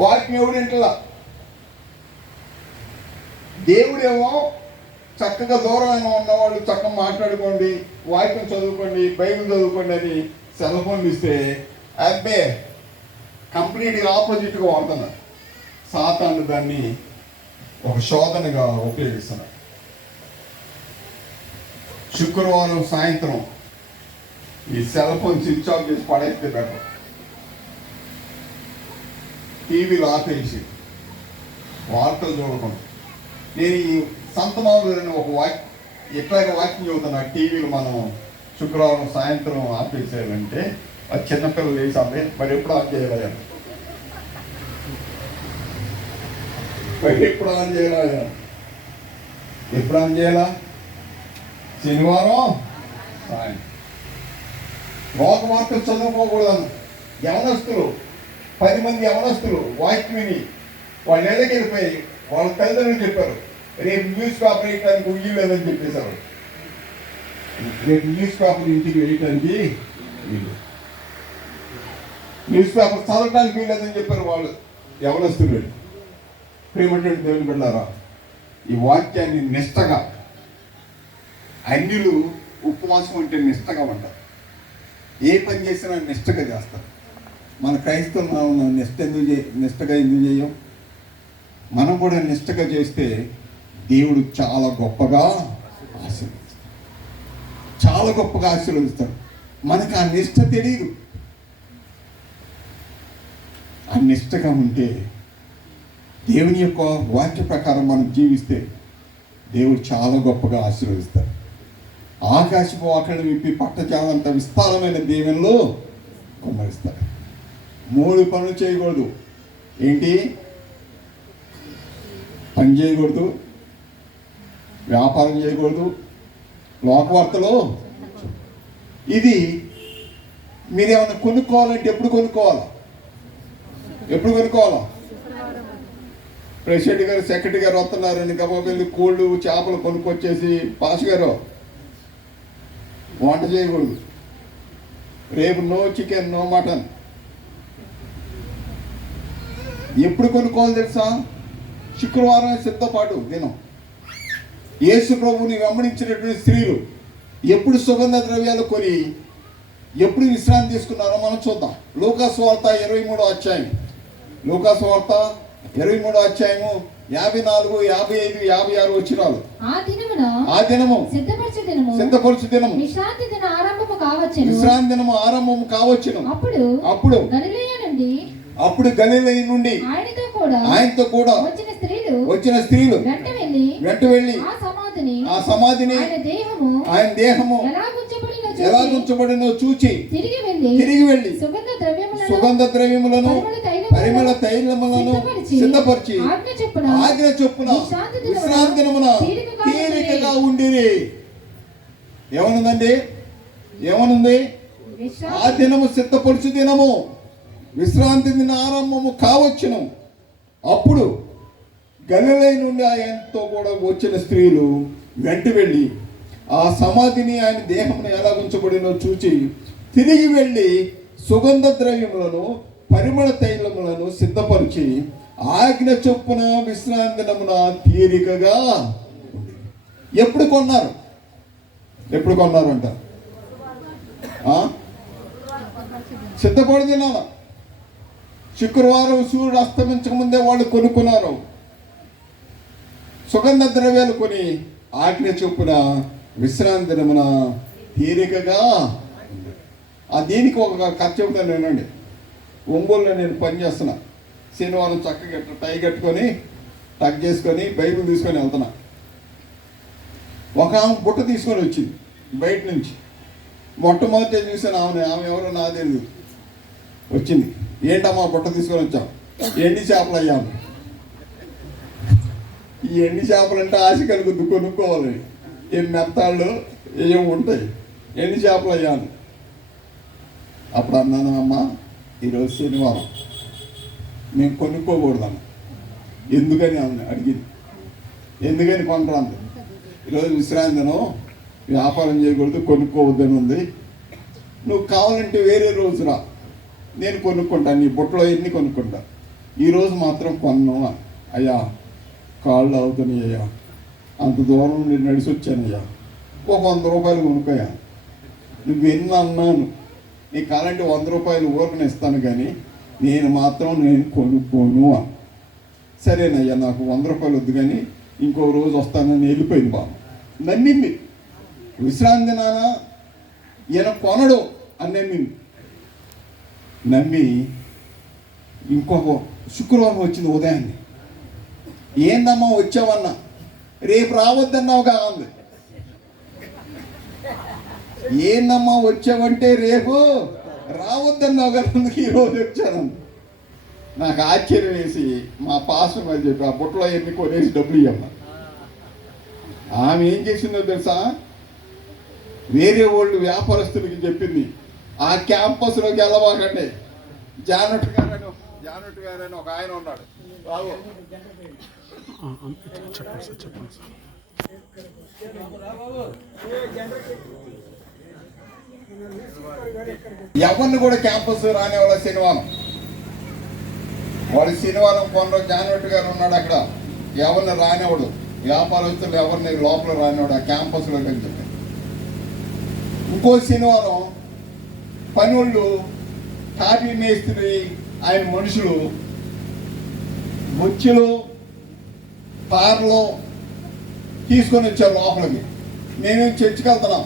వాటిని ఎవడింటలా. దేవుడేమో చక్కగా దూరమైన ఉన్నవాళ్ళు చక్కగా మాట్లాడుకోండి, వాక్యం చదువుకోండి, బైబిల్ చదువుకోండి అని సెల్ ఫోన్లు ఇస్తే అబ్బే కంప్లీట్గా ఆపోజిట్గా వాడుతున్నారు. సాతాను దాన్ని ఒక శోధనగా ఉపయోగిస్తున్నారు. శుక్రవారం సాయంత్రం ఈ సెల్ ఫోన్ స్విచ్ ఆఫ్ చేసి పడేస్తే బెటర్. టీవీలో ఆపేసి వార్తలు చూడకుండా. నేను ఈ సంతమావులని ఒక ఎట్లాగే వాక్యం చదువుతున్నా. టీవీలో మనం శుక్రవారం సాయంత్రం ఆపేసేయాలంటే అది చిన్నపిల్లలు వేసాలి, మరి ఎప్పుడు ఆన్ చేయాలి? మరి ఎప్పుడు ఆన్ చేయాలా? ఎప్పుడు ఆన్ చేయాలా? శనివారం సాయంత్రం. లోక వార్తలు చదువుకోకూడదు. యవనస్తులు 10 మంది యవనస్తులు వాక్యం విని వాళ్ళ ఇళ్ళకి వెళ్ళిపోయి వాళ్ళ తల్లిదండ్రులు చెప్పారు, రేపు న్యూస్ పేపర్ వేయటానికి వీల్లేదని చెప్పేశారు. రేపు న్యూస్ పేపర్ ఇంటికి వేయటానికి వీలు, న్యూస్ పేపర్ చదవడానికి వీల్లేదని చెప్పారు వాళ్ళు యవనస్తులు. ప్రేమటువంటి దేవుని బిడ్డలారా, ఈ వాక్యాన్ని నిష్టగా, అన్యులు ఉపవాసం అంటే నిష్టగా ఉంటారు, ఏ పని చేసినా నిష్టగా చేస్తారు. మన క్రైస్తవులు నిష్టగా ఎందుకు చేయం? మనం కూడా నిష్టగా చేస్తే దేవుడు చాలా గొప్పగా ఆశీర్వదిస్తాడు, చాలా గొప్పగా ఆశీర్వదిస్తాడు. మనకు ఆ నిష్ట తెలియదు. ఆ నిష్టగా ఉంటే దేవుని యొక్క వాక్య ప్రకారం మనం జీవిస్తే దేవుడు చాలా గొప్పగా ఆశీర్వదిస్తాడు. ఆకాశపు వాకళ్ళు విప్పి పట్టజాలంత విస్తారమైన దీవెనలో కుమ్మరిస్తాడు. 3 పనులు చేయకూడదు. ఏంటి? పని చేయకూడదు, వ్యాపారం చేయకూడదు, లోకవార్తలో. ఇది మీరేమైనా కొనుక్కోవాలంటే ఎప్పుడు కొనుక్కోవాలా? ఎప్పుడు కొనుక్కోవాలా? ప్రెసిడెంట్ గారు, సెక్రటరీ గారు వస్తున్నారని గబాబెళ్ళి కోళ్ళు చేపలు కొనుక్కొచ్చేసి పాస్ గారు వంట చేయకూడదు. రేపు నో చికెన్, నో మటన్. ఎప్పుడు కొనుక్కోవాలి తెలుసా? శుక్రవారం సిద్ధపాటు దినం. యేసు ప్రభువుని వెంబడించినటువంటి స్త్రీలు ఎప్పుడు సుగంధ ద్రవ్యాలు కొని ఎప్పుడు విశ్రాంతి తీసుకున్నారో మనం చూద్దాం. లూకాసు వార్త 23వ అధ్యాయం, లూకాసు వార్త 23వ అధ్యాయము 54, 55, 56 వచనాలు. ఆ దినము సిద్ధపరచు దినము, విశ్రాంతి దిన ఆరంభము కావచ్చును. విశ్రాంతి దినము ఆరంభము కావచ్చును. అప్పుడు గలిలయ నుండి ఆయనతో కూడా వచ్చిన స్త్రీలు వెంట వెళ్ళి ఆ సమాధిని ఆయన దేహము ఎలా ఉంచబడినో చూచి తిరిగి వెళ్ళి సుగంధ ద్రవ్యములను పరిమళ తైలములను సిద్ధపరిచి ఆజ్ఞ చొప్పున విశ్రాంతి దినమున తీరికగా ఉండిరి. ఏమనుందండి? ఏమనుంది? ఆ దినము సిద్ధపరచు దినము, విశ్రాంతి దిన ఆరంభము కావచ్చును. అప్పుడు గలిలయ నుండి ఆయనతో కూడా వచ్చిన స్త్రీలు వెంట వెళ్ళి ఆ సమాధిని ఆయన దేహమును ఎలా ఉంచబడినో చూచి తిరిగి వెళ్ళి సుగంధ ద్రవ్యములను పరిమళ తైలములను సిద్ధపరిచి ఆజ్ఞ చొప్పున విశ్రాంతి దినమున తీరికగా. ఎప్పుడు కొన్నారు? ఎప్పుడు కొన్నారు అంట? సిద్ధపడి తినాల. శుక్రవారం సూర్యుడు అస్తమించక ముందే వాళ్ళు కొనుక్కున్నారు. సుగంధ ద్రవ్యాలు కొని ఆజ్ఞ చొప్పున విశ్రాంతి దినమున తీరికగా. దీనికి ఒక కథ చెబుతాను నేనండి. ఒంగోలులో నేను పనిచేస్తున్నా. శనివారం చక్కగా టై కట్టుకొని టక్ చేసుకొని బైబిల్ తీసుకొని వెళ్తున్నా. ఒక ఆమె బుట్ట తీసుకొని వచ్చింది బయట నుంచి. మొట్టమొదటి చూసాను ఆమె ఎవరో నాకు తెలియదు. వచ్చింది, ఏంటమ్మా బుట్ట తీసుకొని వచ్చాం? ఎండి చేపలు అయ్యాము. ఈ ఎండి చేపలు అంటే ఆశ కలుగుద్దు, కొనుక్కోవాలి. ఏం మెత్తాళ్ళు ఏం ఉంటాయి. ఎండి చేపలు అయ్యాను. అప్పుడు అన్నాను, అమ్మ ఈరోజు శనివారం మేము కొనుక్కోకూడదాము. ఎందుకని అడిగింది. ఎందుకని కొనరాంది? ఈరోజు విశ్రాంతిను వ్యాపారం చేయకూడదు, కొనుక్కోవద్దని ఉంది. నువ్వు కావాలంటే వేరే రోజు రా, నేను కొనుక్కుంటాను. నీ బుట్టలో ఎన్ని కొనుక్కుంటా, ఈరోజు మాత్రం కొన్ను. అయ్యా కాళ్ళు అవుతున్నాయి అయ్యా, అంత దూరం నుండి నడిచి వచ్చానయ్యా, ఒక 100 రూపాయలు కొనుక్కోయా. నువ్వు ఎన్ని అన్నాను, నీ కావాలంటే 100 రూపాయలు ఊరకనే ఇస్తాను, కానీ నేను కొనుక్కోను అని. సరేనయ్యా నాకు 100 రూపాయలు వద్దు కానీ ఇంకో రోజు వస్తానని వెళ్ళిపోయింది. బాబు నమ్మింది. విశ్రాంతి నానా ఈయన కొనడు అని నమ్మింది. నమ్మి ఇంకొక శుక్రవారం వచ్చింది ఉదయాన్నే. ఏందమ్మా వచ్చావన్నా? రేపు రావద్దన్నావుగా అంది. ఏందమ్మా వచ్చావంటే రేపు రావద్దన్నావు కదా, ఈరోజు వచ్చాను. నాకు ఆశ్చర్యం వేసి మా పాస్టర్ అని చెప్పి ఆ బుట్టలో ఎన్ని కొనేసి డబ్బులు ఇవ్వమ్మా. ఆమె ఏం చేసిందో తెలుసా? వేరే వాళ్ళు వ్యాపారస్తులకి చెప్పింది, ఆ క్యాంపస్లోకి వెళ్ళవాకండి. జానట్ గారని ఒక ఆయన ఉన్నాడు బాబు. చెప్పండి సార్. ఎవరిని కూడా క్యాంపస్ రాని వాళ్ళ శనివారం కొనరు. జానట్ గారు ఉన్నాడు అక్కడ. ఎవరిని రానివాడు, వ్యాపారస్తులు ఎవరిని లోపల రానివాడు ఆ క్యాంపస్లో అని చెప్పి. ఇంకో శనివారం పనులు టాపీ మేస్త్రి ఆయన మనుషులు బొచ్చులు పార్లు తీసుకొని వచ్చారు లోపలికి. మేమేం చర్చికి వెళ్తున్నాం.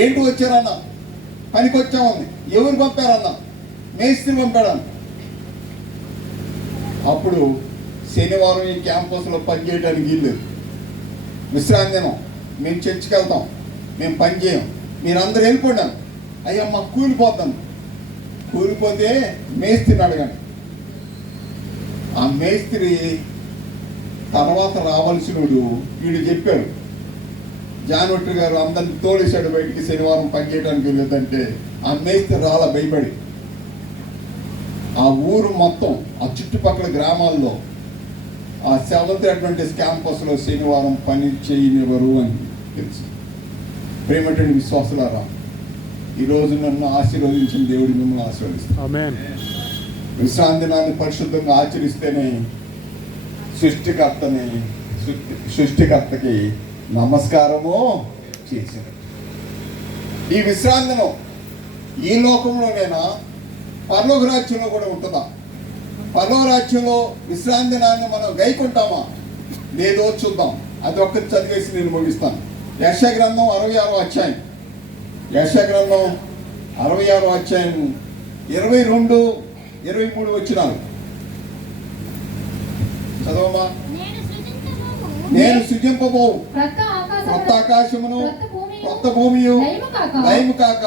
ఏంటి వచ్చారన్నా? పనికి వచ్చామని. ఎవరు పంపారన్నా? మేస్త్రి పంపాడన్న. అప్పుడు శనివారం ఈ క్యాంపస్లో పనిచేయడానికి వీల్లేదు. విశ్రాంతి దినం, మేము చర్చికి వెళ్తాం, మేము పని చేయం, మీరందరూ వెళ్ళిపోయాను. అయ్యా మాకు కూలిపోతాను. కూలిపోతే మేస్త్రిని అడగండి. ఆ మేస్త్రి తర్వాత రావాల్సినోడు వీడు చెప్పాడు. జానొట్టు గారు అందరిని తోడేశాడు బయటికి శనివారం పనిచేయడానికి వెళ్ళొద్దంటే. ఆ మేస్త్రి రాలా భయపడి. ఆ ఊరు మొత్తం ఆ చుట్టుపక్కల గ్రామాల్లో ఆ సెవెంత్ అడ్వెంటిస్ట్ క్యాంపస్లో శనివారం పని చేయనివ్వరు అని తెలుసు. ప్రేమటువంటి విశ్వాసులారా, ఈరోజు నన్ను ఆశీర్వదించిన దేవుడు మిమ్మల్ని ఆశీర్వదిస్తాను. ఆమేన్. విశ్రాంతి దినాన్ని పరిశుద్ధంగా ఆచరిస్తేనే సృష్టికర్తకి నమస్కారము చేశారు. ఈ విశ్రాంతినం ఈ లోకంలోనైనా పరలోక రాజ్యంలో కూడా ఉంటుందా? పరలోక రాజ్యంలో విశ్రాంతి దినాన్ని మనం గైకుంటామా లేదో చూద్దాం. అది ఒక్కటి చదివేసి నేను ముగిస్తాను. యెషయా గ్రంథం 66వ అధ్యాయం, యెషయా గ్రంథం 66వ అధ్యాయం 22, 23 వచనాలు చదవమా. నేను సృజింపబో కొత్త ఆకాశమును కొత్త భూమియు లయము కాక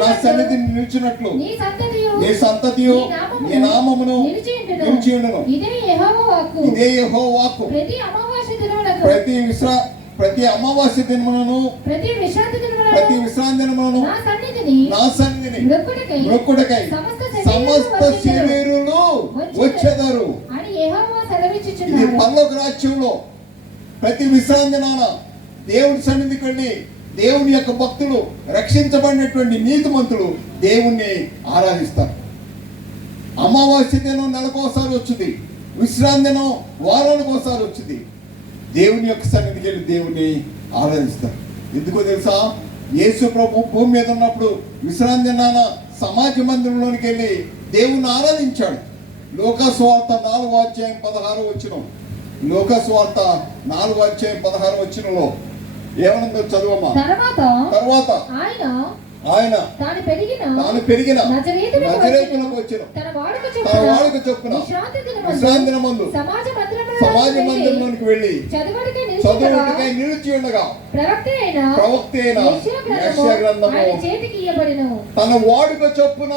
నా సన్నిధిని నిలిచినట్లు నీ సంతతియు నీ నామమును నిలిచియుండును. ఇదే యెహోవా వాక్కు. ప్రతి అమావాస్య దినములను ప్రతి విశ్రాంతి దినములను నా సన్నిధిని మొక్కుటకై సమస్త శరీరులు వచ్చెదరు. ఇది పరలోక రాజ్యంలో ప్రతి విశ్రాంతి దినాన దేవుని సన్నిధికి వెళ్ళి దేవుని యొక్క భక్తులు, రక్షించబడినటువంటి నీతిమంతులు దేవుణ్ణి ఆరాధిస్తారు. అమావాస్య దినం నెలకోసారి వచ్చింది, విశ్రాంతి దినం వారానికి ఒకసారి వచ్చింది. దేవుని యొక్క సన్నిధికి వెళ్ళి దేవుణ్ణి ఆరాధిస్తారు. ఎందుకో తెలుసా? యేసు ప్రభు భూమి మీద ఉన్నప్పుడు విశ్రాంతి దినాన సమాజ మందిరంలోనికి వెళ్ళి దేవుణ్ణి ఆరాధించాడు. లూకా సువార్త 4వ అధ్యాయం 16వ వచనం, లూకా సువార్త 4వ అధ్యాయం 16వ వచనంలో ఏమనుందో చదువమ్మా. తర్వాత ఆయన తాను పెరిగిన నజరేతునకు వచ్చిన తన వాడుక చొప్పున విశ్రాంతి దినమందు సమాజ మందిరంలోనికి వెళ్ళి చదువుటకై నిలిచి ఉండగా ప్రవక్త అయిన యెషయా గ్రంథము తన వాడుక చొప్పున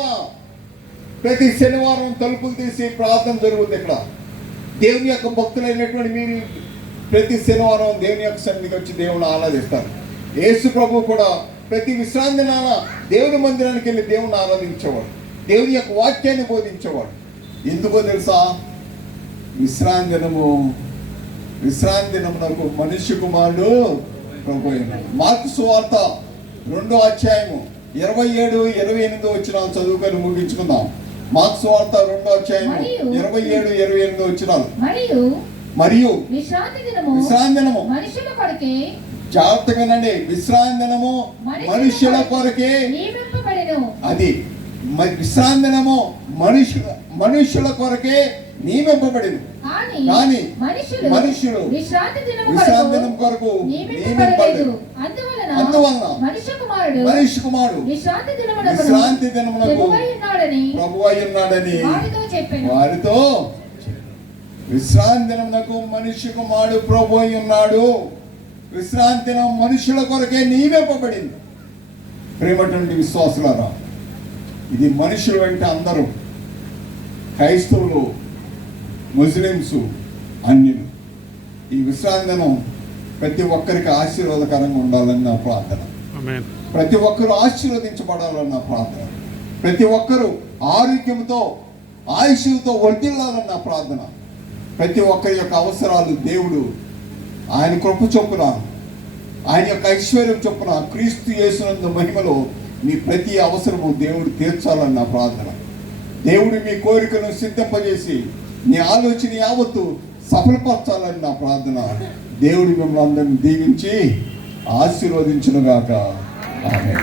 ప్రతి శనివారం తలుపులు తీసి ప్రార్థన జరుగుతుంది. ఇక్కడ దేవుని యొక్క భక్తులైనటువంటి మీరు ప్రతి శనివారం దేవుని యొక్క సన్నిధికి వచ్చి దేవుని ఆరాధిస్తారు. యేసు ప్రభు కూడా ప్రతి విశ్రాంతి దినాన దేవుని మందిరానికి వెళ్ళి దేవుని ఆరాధించేవాడు, దేవుని యొక్క వాక్యాన్ని బోధించేవాడు. ఎందుకో తెలుసా? విశ్రాంతి దినమునకు మనుష్య కుమారుడు ప్రభు అయినాడు. మార్కు సువార్త 2వ అధ్యాయము 27, 28 వచనాలు చదువుకొని ముగించుకుందాం. మార్కు సువార్త 2వ అధ్యాయము 27, 28 వచనాలు. మరియు విశ్రాంతి దినము జాగ్రత్తగానండి, విశ్రాంతి దినము మనుష్యుల కొరకే. అది విశ్రాంతి దినము మనుష్యుల కొరకే నియమింపబడింది. కానీ మనుష్యులు విశ్రాంతి దినం కొరకు నియమింపబడలేదు. అందువలన మనుష్య కుమారుడు విశ్రాంతి దినమునకు ప్రభువై ఉన్నాడని వారితో విశ్రాంతి దినమునకు మనుష్య కుమారుడు ప్రభు అయి ఉన్నాడు. విశ్రాంతి దినం మనుషుల కొరకే నియమింపబడింది. ప్రేమటువంటి విశ్వాసులారా, ఇది మనుషులు అంటే అందరూ, క్రైస్తవులు, ముస్లిమ్స్, అన్యులు. ఈ విశ్రాంతి దినం ప్రతి ఒక్కరికి ఆశీర్వాదకరంగా ఉండాలని నా ప్రార్థన. ప్రతి ఒక్కరూ ఆశీర్వదించబడాలని నా ప్రార్థన. ప్రతి ఒక్కరూ ఆరోగ్యంతో ఆయుష్తో వర్ధిల్లాలని నా ప్రార్థన. ప్రతి ఒక్కరి యొక్క అవసరాలు దేవుడు ఆయన కృప చొప్పున, ఆయన యొక్క ఐశ్వర్యం చొప్పున క్రీస్తు యేసునందు మహిమలో మీ ప్రతి అవసరము దేవుడు తీర్చాలని నా ప్రార్థన. దేవుడు మీ కోరికను సిద్ధింపజేసి మీ ఆలోచన యావత్తు సఫలపరచాలని నా ప్రార్థన. దేవుడు మిమ్మల్ని అందరిని దీవించి ఆశీర్వదించునుగాక. ఆమేన్.